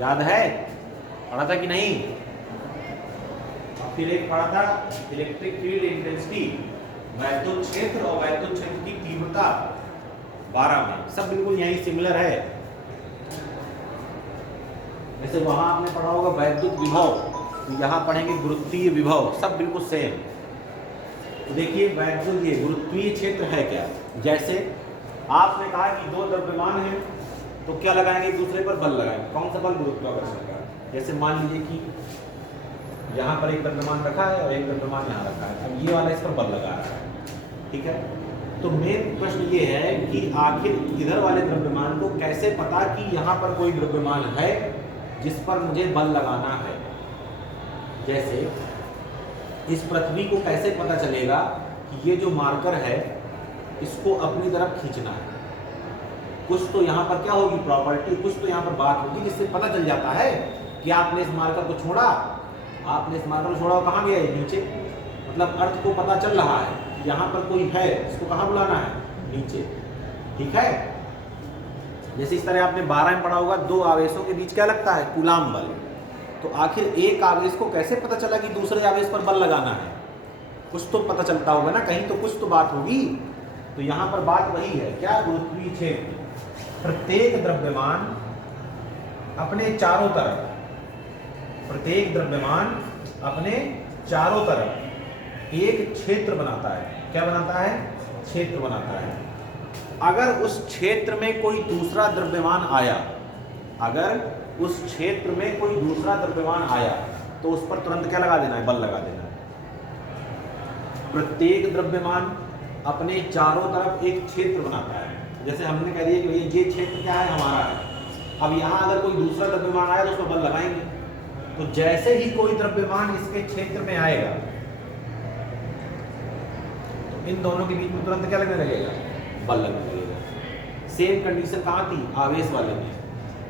याद है? पढ़ा था कि नहीं? फिर एक पढ़ा था इलेक्ट्रिक फील्ड इंटेंसिटी, वैद्युत क्षेत्र और वैद्युत क्षेत्र की तीव्रता 12 में। सब बिल्कुल यही सिमिलर है। जैसे वहां आपने पढ़ा होगा वैद्युत विभव, तो यहाँ पढ़ेंगे गुरुत्वीय विभव, सब बिल्कुल सेम। तो देखिए वैद्युत, ये गुरुत्वीय क्षेत्र है क्या? जैसे आपने कहा कि दो द्रव्यमान हैं तो क्या लगाएंगे? एक दूसरे पर बल लगाएंगे। कौन सा बल? गुरुत्वाकर्षण का। जैसे मान लीजिए कि यहाँ पर एक द्रव्यमान रखा है और एक द्रव्यमान यहाँ रखा है, अब ये वाला इस पर बल लगा रहा है। ठीक है, तो मेन प्रश्न ये है कि आखिर इधर वाले द्रव्यमान को कैसे पता कि यहाँ पर कोई द्रव्यमान है जिस पर मुझे बल लगाना है। जैसे इस पृथ्वी को कैसे पता चलेगा कि ये जो मार्कर है इसको अपनी तरफ खींचना है? कुछ तो यहाँ पर क्या होगी प्रॉपर्टी, कुछ तो यहाँ पर बात होगी जिससे पता चल जाता है कि आपने इस मार्कर को छोड़ा, आपने इस मार्कर को छोड़ा और कहाँ गया? नीचे। मतलब अर्थ को पता चल रहा है कि यहाँ पर कोई है, इसको कहाँ बुलाना है? नीचे। ठीक है, जैसे इस तरह आपने 12 में पढ़ा होगा, दो आवेशों के बीच क्या लगता है? कूलाम बल। तो आखिर एक आवेश को कैसे पता चला कि दूसरे आवेश पर बल लगाना है? कुछ तो पता चलता होगा ना, कहीं तो कुछ तो बात होगी। तो यहाँ पर बात वही है, क्या? गुरुत्वीय क्षेत्र। प्रत्येक द्रव्यमान अपने चारों तरफ, प्रत्येक द्रव्यमान अपने चारों तरफ एक क्षेत्र बनाता है। क्या बनाता है? क्षेत्र बनाता है। अगर उस क्षेत्र में कोई दूसरा द्रव्यमान आया, अगर उस क्षेत्र में कोई दूसरा द्रव्यमान आया तो उस पर तुरंत क्या लगा देना है? बल लगा देना है। प्रत्येक द्रव्यमान अपने चारों तरफ एक क्षेत्र बनाता है। जैसे हमने कह दिया कि भैया ये क्षेत्र क्या है? हमारा है। अब यहाँ अगर कोई दूसरा द्रव्यमान आया तो उस पर बल लगाएंगे। तो जैसे ही कोई द्रव्यमान इसके क्षेत्र में आएगा तो इन दोनों के बीच में तुरंत क्या लगने लगेगा? बल लगने लगेगा। सेम कंडीशन कहाँ थी? आवेश वाले में,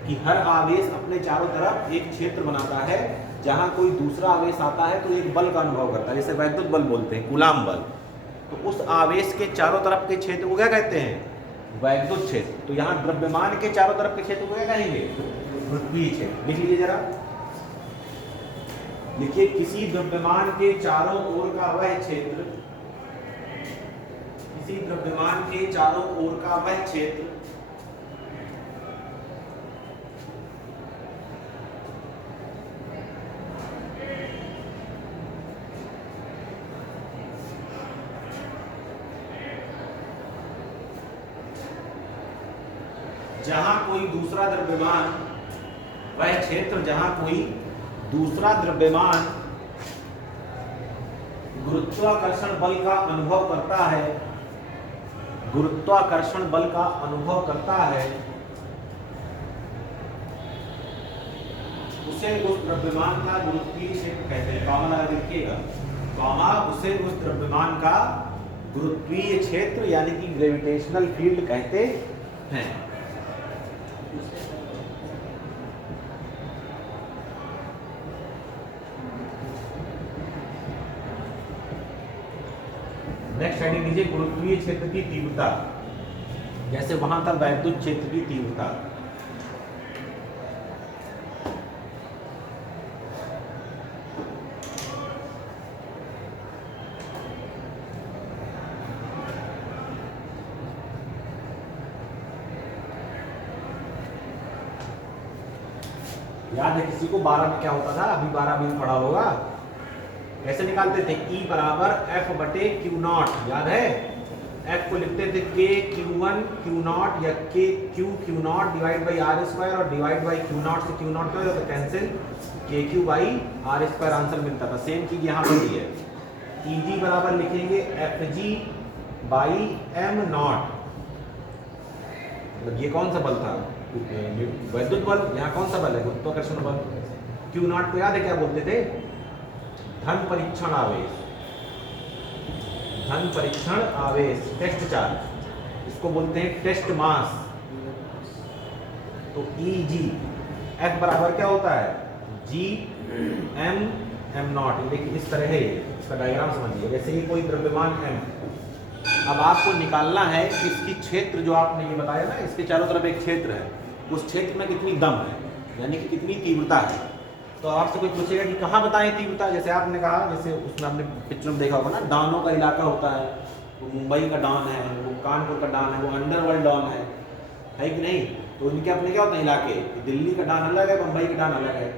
कि हर आवेश अपने चारों तरफ एक क्षेत्र बनाता है। जहां कोई दूसरा आवेश आता है तो एक बल का अनुभव करता है, जैसे वैद्युत बल बोलते हैं, कूलाम बल। तो उस आवेश के चारों तरफ के क्षेत्र को क्या कहते हैं? वैद्युत क्षेत्र। तो यहाँ द्रव्यमान के चारों तरफ के क्षेत्र को क्या कहेंगे? गुरुत्वीय क्षेत्र। लिख लीजिए जरा, लिखिए किसी द्रव्यमान के चारों ओर का वह क्षेत्र, किसी द्रव्यमान के चारों ओर का वह क्षेत्र जहां कोई दूसरा द्रव्यमान, वह क्षेत्र जहां कोई दूसरा द्रव्यमान गुरुत्वाकर्षण बल का अनुभव करता है, गुरुत्वाकर्षण बल का अनुभव करता है, उसे उस द्रव्यमान का गुरुत्वीय क्षेत्र कहते हैं। कॉमा लगा देखिएगा, कॉमा, उसे उस द्रव्यमान का गुरुत्वीय क्षेत्र यानी कि ग्रेविटेशनल फील्ड कहते हैं। नेक्स्ट हेडिंग लीजिए गुरुत्वीय क्षेत्र की तीव्रता। जैसे वहां था वैद्युत क्षेत्र की तीव्रता। याद है किसी को 12 में क्या होता था? अभी 12 में पढ़ा होगा। कैसे निकालते थे? E बराबर F बटे Q नॉट, याद है? एफ को लिखते थे के क्यू वन क्यू नॉट या के q q naught divide by r square और डिवाइड बाई क्यू नॉट से क्यू नॉट तो कैंसिल के q by r square answer मिलता था। सेम चीज यहाँ पर भी है। ई जी बराबर लिखेंगे F G by am not. मतलब ये कौन सा बल था? वैद्युत बल। यहाँ कौन सा बल है? गुरुत्वाकर्षण बल। क्यू नॉट को याद है क्या बोलते थे? धन परीक्षण आवेश। धन परीक्षण आवेश, टेस्ट चार्ज, इसको बोलते हैं टेस्ट मास। तो ई जी एफ बराबर क्या होता है? G M M naught. देखिए इस तरह है, इसका डायग्राम समझिए। जैसे ये कोई द्रव्यमान एम, अब आपको निकालना है कि इसकी क्षेत्र जो आपने ये बताया ना, इसके चारों तरफ एक क्षेत्र है, उस क्षेत्र में कितनी दम है, यानी कि कितनी तीव्रता है। तो आपसे कोई पूछेगा कि कहाँ बताएं तीव्रता? जैसे आपने कहा, जैसे उसमें आपने पिक्चर में देखा होगा ना, डानों का इलाका होता है, वो मुंबई का डान है, वो कानपुर का डान है, वो अंडरवर्ल्ड डान है कि नहीं? तो इनके अपने क्या होते हैं इलाके? दिल्ली का डान अलग है, मुंबई का डान अलग है।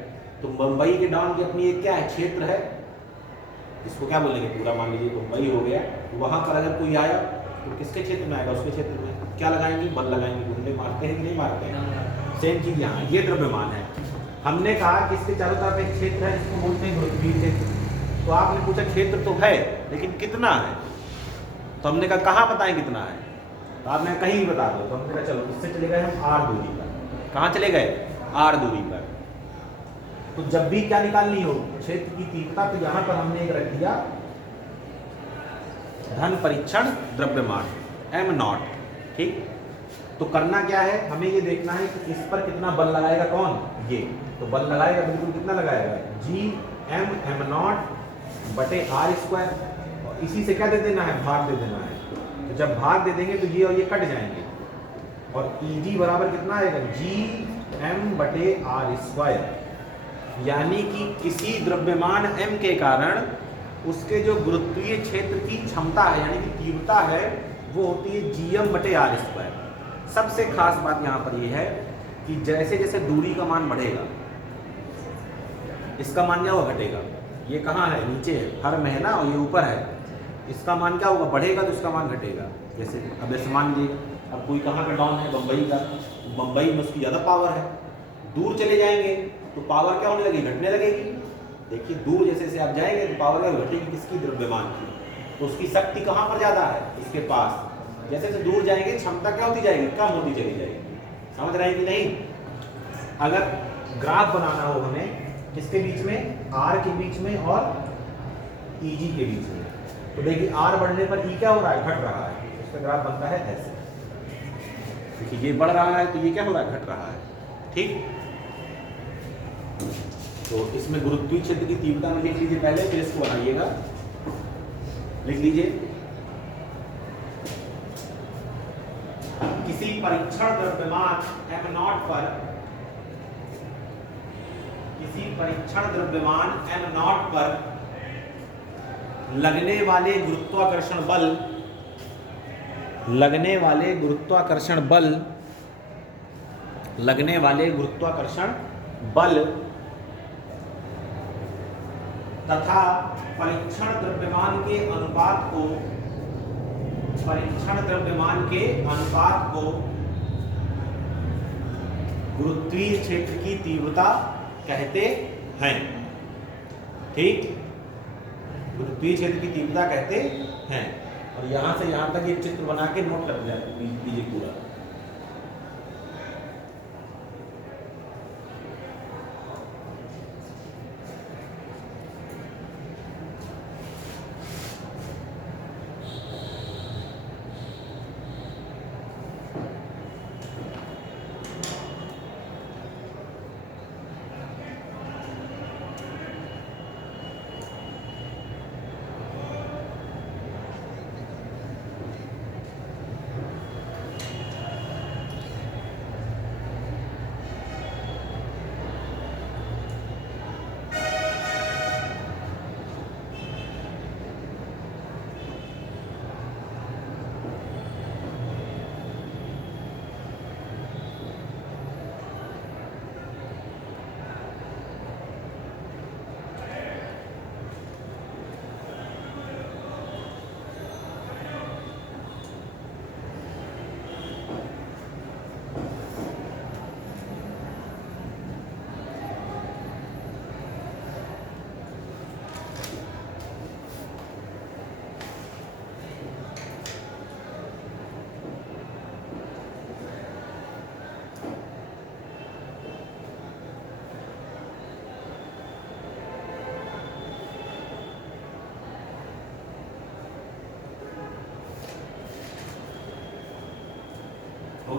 तो मुंबई के डान की अपनी एक क्या है? क्षेत्र है। इसको क्या बोलेंगे? पूरा मान लीजिए मुंबई हो गया। वहाँ पर अगर कोई आया तो किसके क्षेत्र में आएगा? उसके क्षेत्र में क्या लगाएंगे? बल लगाएंगे। घूमने मारते हैं कि नहीं मारते हैं? सेम चीज यहाँ, ये द्रव्यमान है। हमने कहा कि इसके चारों तरफ एक क्षेत्र है, इसको बोलते हैं गुरुत्वीय क्षेत्र। तो आपने पूछा क्षेत्र तो है, लेकिन कितना है? तो हमने कहा कहाँ बताएं कितना है? तो आपने कहीं भी बता दो। तो हमने कहा चलो इससे चले गए हम आर दूरी पर। कहाँ चले गए? आर दूरी पर। तो जब भी क्या निकालनी हो क्षेत्र की तीव्रता, तो यहाँ पर हमने एक रख दिया धन परीक्षण द्रव्यमान एम नॉट। ठीक, तो करना क्या है? हमें ये देखना है कि इस पर कितना बल लगाएगा। कौन? ये। तो बल लगाएगा बिल्कुल कितना लगाएगा? जी एम एम नॉट बटे आर स्क्वायर। और इसी से क्या दे देना है? भाग दे देना है। तो जब भाग दे देंगे तो ये और ये कट जाएंगे, और ई जी बराबर कितना आएगा? जी एम बटे आर स्क्वायर। यानी कि किसी द्रव्यमान m के कारण उसके जो गुरुत्वीय क्षेत्र की क्षमता है, यानी कि तीव्रता है, वो होती है gm बटे आर स्क्वायर। सबसे खास बात यहाँ पर ये है कि जैसे जैसे दूरी का मान बढ़ेगा, इसका मान क्या होगा? घटेगा। ये कहाँ है? नीचे है, हर में है ना, और ये ऊपर है। इसका मान क्या होगा? बढ़ेगा तो इसका मान घटेगा। जैसे अब ऐसे मान लीजिए, अब कोई कहाँ का डाउन है? बम्बई का। बम्बई में उसकी ज़्यादा पावर है। दूर चले जाएंगे तो पावर क्या होने लगेगी? घटने लगेगी। देखिए दूर जैसे जैसे आप जाएंगे तो पावर क्या घटेगी? किसकी? द्रव्यमान की। तो उसकी शक्ति कहाँ पर ज़्यादा है? इसके पास। जैसे जैसे दूर जाएंगे क्षमता क्या होती जाएगी? कम होती चली जाएगी। समझ रहे हैं कि नहीं? अगर ग्राफ बनाना हो हमें किसके बीच में? आर के बीच में और ई जी के बीच में, तो देखिए आर बढ़ने पर ई क्या हो रहा है? घट रहा है। इसका ग्राफ बनता है ऐसे। देखिए ये बढ़ रहा है तो ये क्या हो रहा है? घट रहा है। ठीक, तो इसमें गुरुत्वीय क्षेत्र की तीव्रता में लिख लीजिए पहले, फिर इसको बनाइएगा। लिख लीजिए, किसी परीक्षण द्रव्यमान m नॉट पर, किसी परीक्षण द्रव्यमान m नॉट पर लगने वाले गुरुत्वाकर्षण बल, लगने वाले गुरुत्वाकर्षण बल, लगने वाले गुरुत्वाकर्षण बल तथा परीक्षण द्रव्यमान के अनुपात को, परीक्षण द्रव्यमान के अनुपात को गुरुत्वीय क्षेत्र की तीव्रता कहते हैं। ठीक, गुरुत्वीय क्षेत्र की तीव्रता कहते हैं। और यहां से यहां तक एक चित्र बना के नोट कर लीजिए पूरा।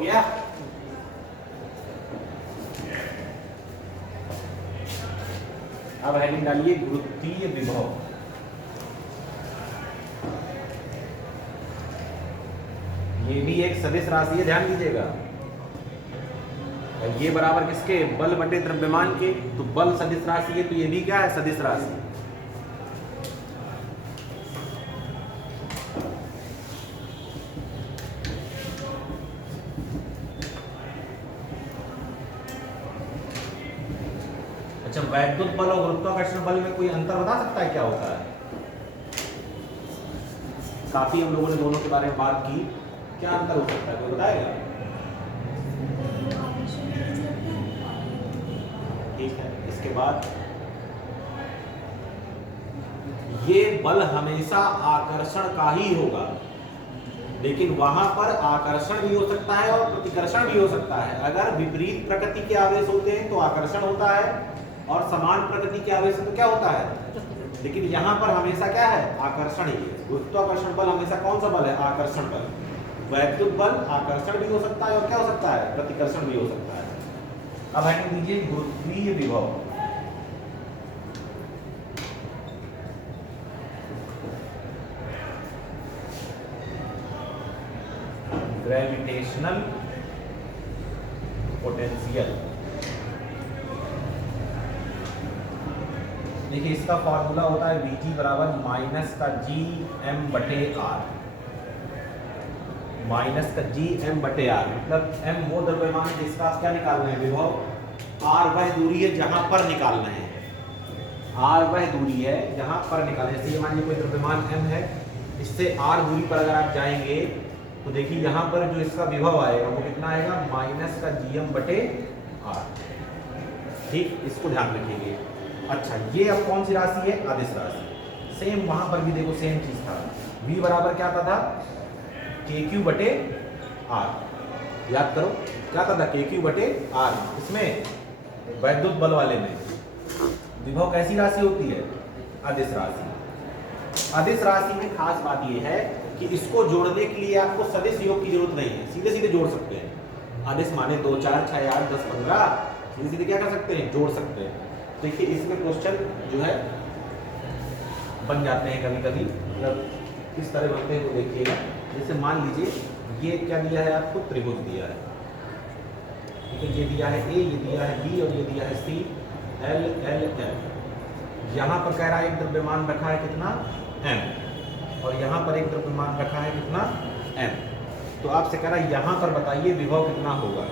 गया। अब हेडिंग डालिए गुरुत्वीय विभव। ये भी एक सदिश राशि है, ध्यान दीजिएगा। ये बराबर किसके, बल बटे द्रव्यमान के, तो बल सदिश राशि है, तो ये भी क्या है, सदिश राशि। अच्छा, वैद्युत बल और गुरुत्वाकर्षण बल में कोई अंतर बता सकता है क्या होता है? काफी हम लोगों ने दोनों के बारे में बात की, क्या अंतर हो सकता है, कोई बताएगा? ठीक है, इसके बाद ये बल हमेशा आकर्षण का ही होगा, लेकिन वहां पर आकर्षण भी हो सकता है और प्रतिकर्षण भी हो सकता है। अगर विपरीत प्रकृति के आवेश होते हैं तो आकर्षण होता है, और समान प्रकृति के आवेश तो क्या होता है, लेकिन यहाँ पर हमेशा क्या है, आकर्षण ही है। गुरुत्वाकर्षण बल हमेशा कौन सा बल है, आकर्षण बल। वैद्युत बल आकर्षण भी हो सकता है और क्या हो सकता है, प्रतिकर्षण भी हो सकता है। अब हेडिंग दीजिए गुरुत्वीय विभव। Gravitational potential. देखिए इसका फॉर्मूला होता है Vg बराबर माइनस का जी एम बटे आर। माइनस का जी एम बटे आर मतलब एम वो द्रव्यमान है जिसका आप क्या निकालना है, विभव। आर वह दूरी है जहां पर निकालना है, आर वह दूरी है जहां पर निकालना है। जैसे मान लीजिए कोई द्रव्यमान एम है, इससे आर दूरी पर अगर आप जाएंगे तो देखिए यहाँ पर जो इसका विभव आएगा वो कितना आएगा, माइनस का जी एम बटे आर। ठीक, इसको ध्यान रखिएगा। अच्छा, ये अब कौन सी राशि है, अदिश राशि। सेम वहां पर भी देखो सेम चीज था, v बराबर क्या था के क्यू बटे आर। याद करो क्या था के क्यू बटे आर। इसमें वैद्युत बल वाले में विभव कैसी राशि होती है, अदिश राशि। अदिश राशि में खास बात यह है कि इसको जोड़ने के लिए आपको सदिश योग की जरूरत नहीं है, सीधे सीधे जोड़ सकते हैं। अदिश माने 2 4 6 8 10 15, सीधे सीधे क्या कर सकते हैं, जोड़ सकते हैं। देखिए इसमें क्वेश्चन जो है बन जाते हैं कभी कभी, मतलब किस तरह बनते हैं वो देखिएगा। जैसे मान लीजिए ये क्या दिया है आपको, त्रिभुज दिया है, ठीक है। ये दिया है ए, ये दिया है बी और ये दिया है सी, एल एल एल। यहाँ पर कह रहा है एक द्रव्यमान रखा है कितना, एम, और यहाँ पर एक द्रव्यमान रखा है कितना, एम। तो आपसे कह रहा है यहाँ पर बताइए विभव कितना होगा,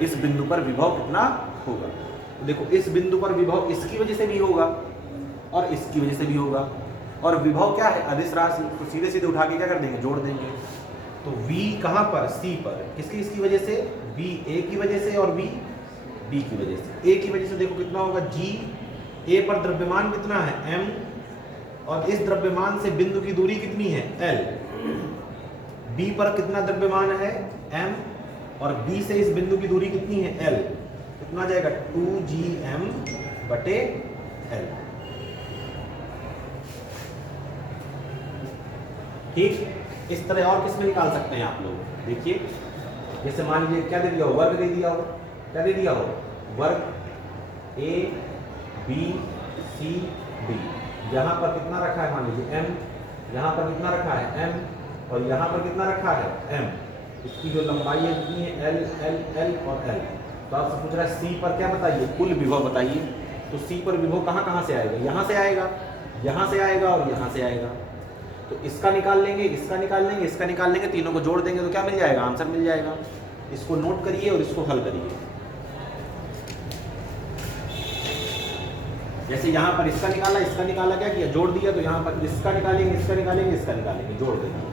इस बिंदु पर विभव कितना होगा। तो देखो इस बिंदु पर विभव इसकी वजह से भी होगा और इसकी वजह से भी होगा, और विभव क्या है, अदिश राशि, तो सीधे सीधे उठा के क्या कर देंगे, जोड़ देंगे। तो v कहाँ पर, c पर, किसकी इसकी वजह से, v a की वजह से और v b की वजह से। a की वजह से देखो कितना होगा g, a पर द्रव्यमान कितना है m, और इस द्रव्यमान से बिंदु की दूरी कितनी है l। b पर कितना द्रव्यमान है m, और b से इस बिंदु की दूरी कितनी है l, कितना जाएगा 2gm बटे l। ठीक, इस तरह और किसमें निकाल सकते हैं आप लोग, देखिए जैसे मान लीजिए क्या दे दिया हो, वर्ग दे दिया हो, क्या दे दिया हो, वर्ग ए बी सी डी। यहाँ पर कितना रखा है, मान लीजिए m, यहाँ पर कितना रखा है m, और यहाँ पर कितना रखा है m। इसकी जो लंबाई है कितनी है l l l और l। तो आपसे पूछ रहा है c पर क्या बताइए, कुल विभव बताइए। तो c पर विभव कहाँ कहाँ से आएगा, यहाँ से आएगा, यहाँ से आएगा और यहाँ से आएगा। तो इसका निकाल लेंगे, इसका निकाल लेंगे, इसका निकाल लेंगे, तीनों को जोड़ देंगे तो क्या मिल जाएगा, आंसर मिल जाएगा। इसको नोट करिए और इसको हल करिए। जैसे यहाँ पर इसका निकाला क्या किया, जोड़ दिया। तो यहाँ पर इसका निकालेंगे, इसका निकालेंगे, इसका निकालेंगे, जोड़ देंगे।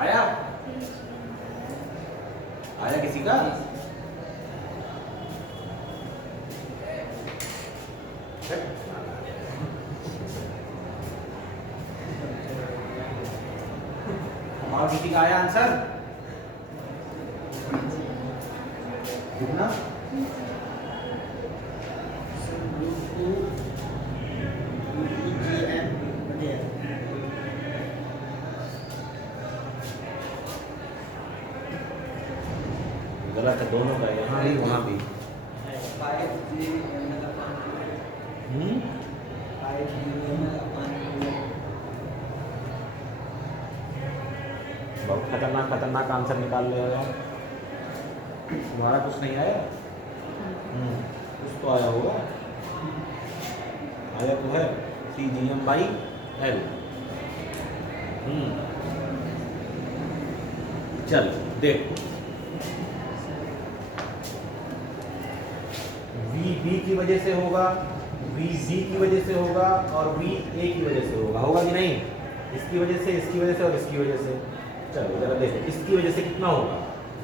आया आया किसी का? और किसी का आया आंसर? कितना? गलत है दोनों का, यहाँ भी वहाँ भी। बहुत खतरनाक खतरनाक आंसर निकाल रहे हो यार। तुम्हारा कुछ नहीं आया? कुछ तो आया होगा। आया तो है CGM/L। चल देख, VB की वजह से होगा, VB की वजह से होगा और VA की वजह से होगा। होगा कि नहीं? इसकी वजह से, इसकी वजह से और इसकी वजह से। चलो जरा देखो इसकी वजह से कितना होगा।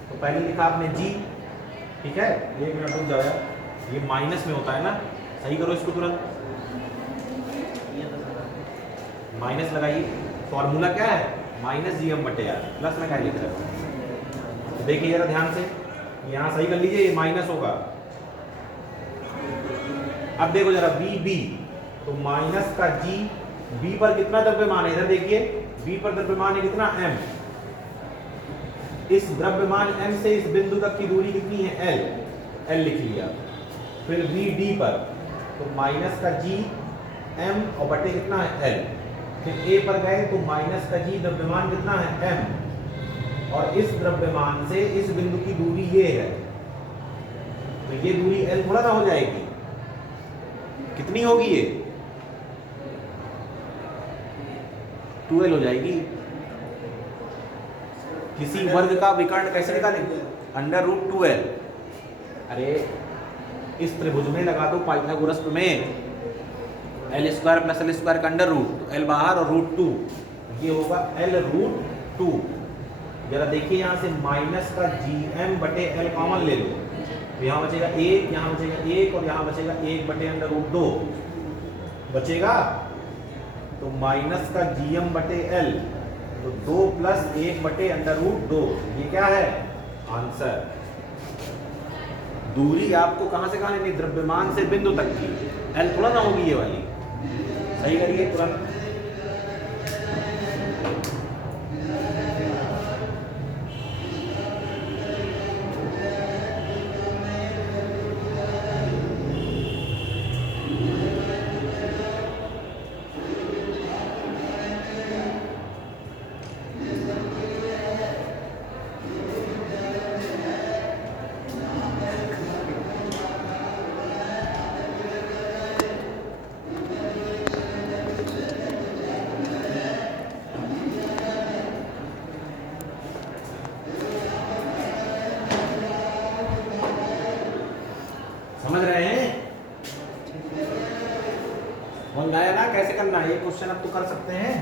तो पहले लिखा आपने G, ठीक है? 1 मिनट रुक जाओ यार, ये माइनस में होता है ना, सही करो इसको तुरंत। माइनस लगाइए, फॉर्मूला क्या है? -GM/R। प्लस में क्या लिख रहे हो? तो देखिए जरा ध्यान से, यहाँ सही कर लीजिए, ये माइनस होगा। अब देखो जरा VB, तो माइनस का G, B पर कितना द्रव्यमान है? इधर देखिए, B पर द्रव्यमान है कितना? M। इस द्रव्यमान M से इस बिंदु तक की दूरी कितनी है? L। L लिख लिया। फिर VD पर, तो माइनस का G M और बटे कितना है? L। फिर A पर गए तो माइनस का G द्रव्यमान कितना है? M, और इस द्रव्यमान से इस बिंदु की दूरी ये है, तो ये दूरी L थोड़ा ना हो जाएगी। कितनी होगी ये? 2L हो जाएगी। किसी वर्ग का विकर्ण कैसे निकालेंगे? √2L। अरे इस त्रिभुज में लगा दो पाइथागोरस प्रमेय, L² + L² का अंडर रूट, तो L बाहर और √2, ये होगा L√2। जरा देखिए यहाँ से माइनस का GM/L कॉमन ले लो, तो यहाँ बचेगा 1, यहाँ बचेगा 1 और यहाँ बचेगा 1/√2 बचेगा। तो माइनस का GM/L, तो 2 + 1/√2, ये क्या है? आंसर। दूरी आपको कहां से कहां लेनी? द्रव्यमान से बिंदु तक की। L थोड़ा ना होगी ये वाली। सही करिए तुरंत। समझ रहे हैं? समझ आया ना कैसे करना है? ये क्वेश्चन अब तो कर सकते हैं।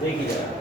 देखिए जरा,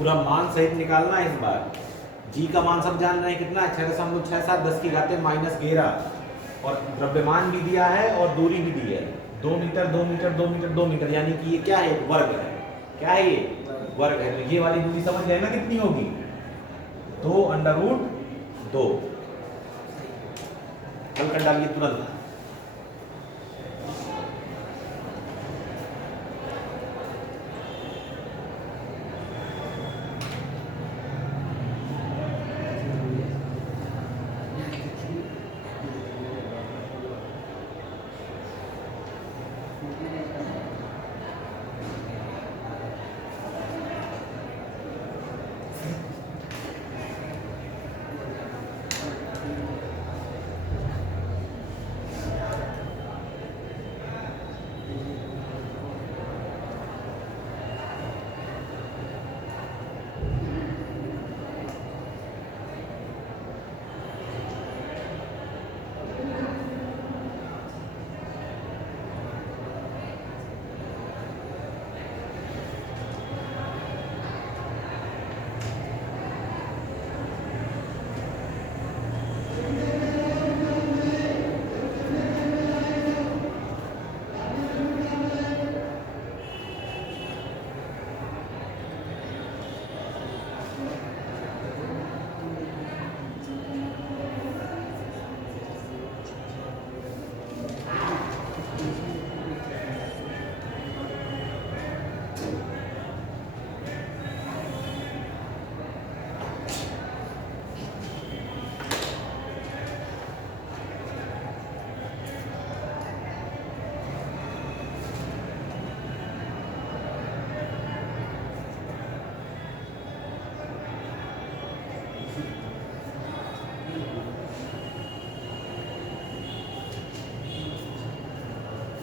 पूरा मान सहित निकालना है इस बार। G का मान सब जान रहे हैं कितना है? 6.67 10 की घाते -11, और द्रव्यमान भी दिया है और दूरी भी दी है। 2 मीटर 2 मीटर 2 मीटर 2 मीटर, यानी कि ये क्या है, वर्ग है। क्या है ये, वर्ग है। तो ये वाली दूरी समझ गए ना कितनी होगी, 2√2। हल कर डालिए तुरंत।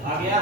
आ गया।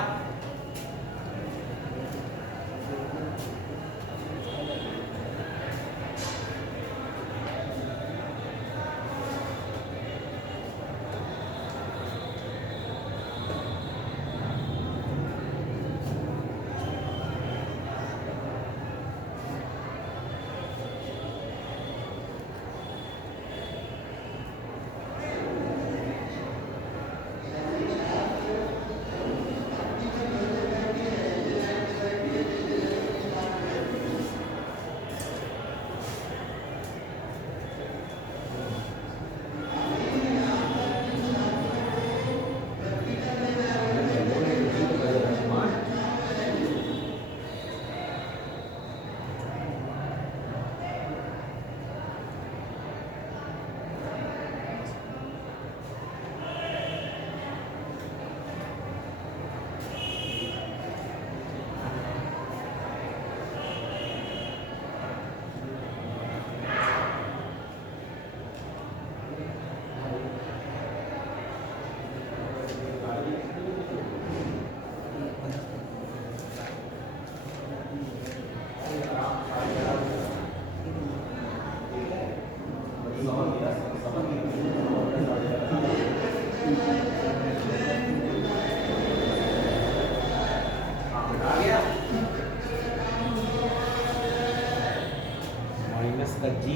का जी,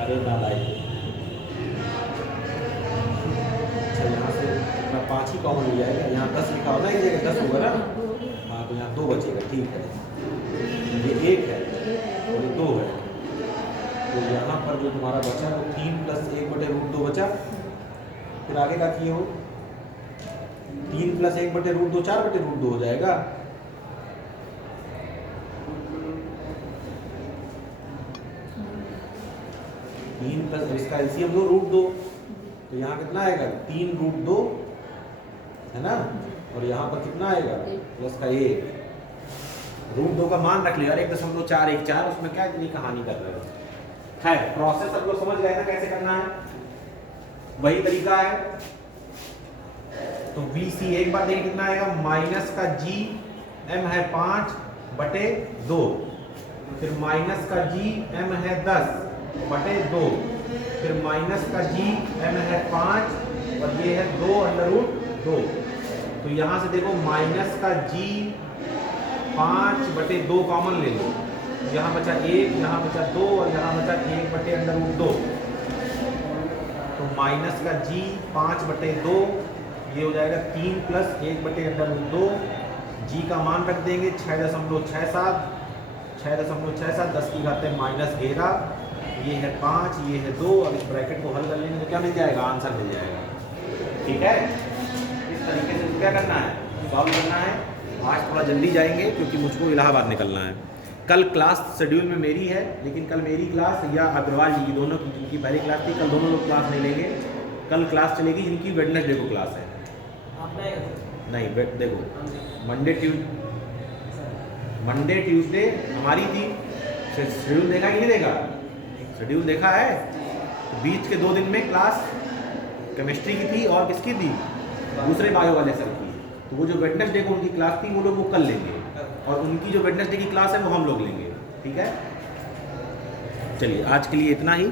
अरे ना लाइक। अच्छा यहाँ से अपना 5 ही कॉमन हो जाएगा, यहाँ 10 लिखा होता है, एक जगह 10 होगा ना, हाँ तो यहाँ 2 बचेगा, ठीक है। ये 1 है और ये 2 है, तो यहाँ पर जो तुम्हारा बचा वो 3 + 1/√2 बचा। फिर आगे का किए हो 3 + 1/√2 4/√2 हो जाएगा। तीन प्लस इसका एलसीएम लो √2, तो यहाँ कितना आएगा 3√2 है ना, और यहाँ पर कितना आएगा प्लस का 1, √2 का मान रख लिया और 1.414, उसमें क्या इतनी कहानी कर रहे हो। खैर प्रोसेस सब लोग समझ गए ना कैसे करना है, वही तरीका है। तो VC एक बार देखिए कितना आएगा, माइनस का G M है 5/2, फिर माइनस का G M है 10/2, फिर माइनस का G M है 5 और ये है 2/√2। तो यहाँ से देखो माइनस का G 5/2 कॉमन ले लो, यहाँ बचा 1, यहाँ बचा 2 और यहाँ बचा 1/√2। तो माइनस का G 5/2 ये हो जाएगा 3 प्लस 1/√2। जी का मान रख देंगे 6.67, 6.67, 10 की घात -11, ये है 5, ये है 2। अब इस ब्रैकेट को हल कर लेंगे तो क्या मिल जाएगा, आंसर मिल जाएगा। ठीक है, इस तरीके से क्या करना है, सॉल्व करना है। आज थोड़ा जल्दी जाएंगे क्योंकि मुझको इलाहाबाद निकलना है। कल क्लास शेड्यूल में मेरी है, लेकिन कल मेरी क्लास या अग्रवाल जी की, दोनों की, जिनकी पहली क्लास थी, कल दोनों लोग क्लास नहीं लेंगे। कल क्लास चलेगी जिनकी वेडनेसडे को क्लास है। नहीं, देखो मंडे ट्यूसडे हमारी थी। शेड्यूल देखा कि नहीं देखा, शेड्यूल देखा है। बीच के 2 दिन में क्लास केमिस्ट्री की थी और किसकी थी, दूसरे बायो वाले सर की। तो वो जो वेडनेसडे को उनकी क्लास थी वो लोग वो कल लेंगे, और उनकी जो वेडनेसडे की क्लास है वो हम लोग लेंगे। ठीक है, चलिए आज के लिए इतना ही।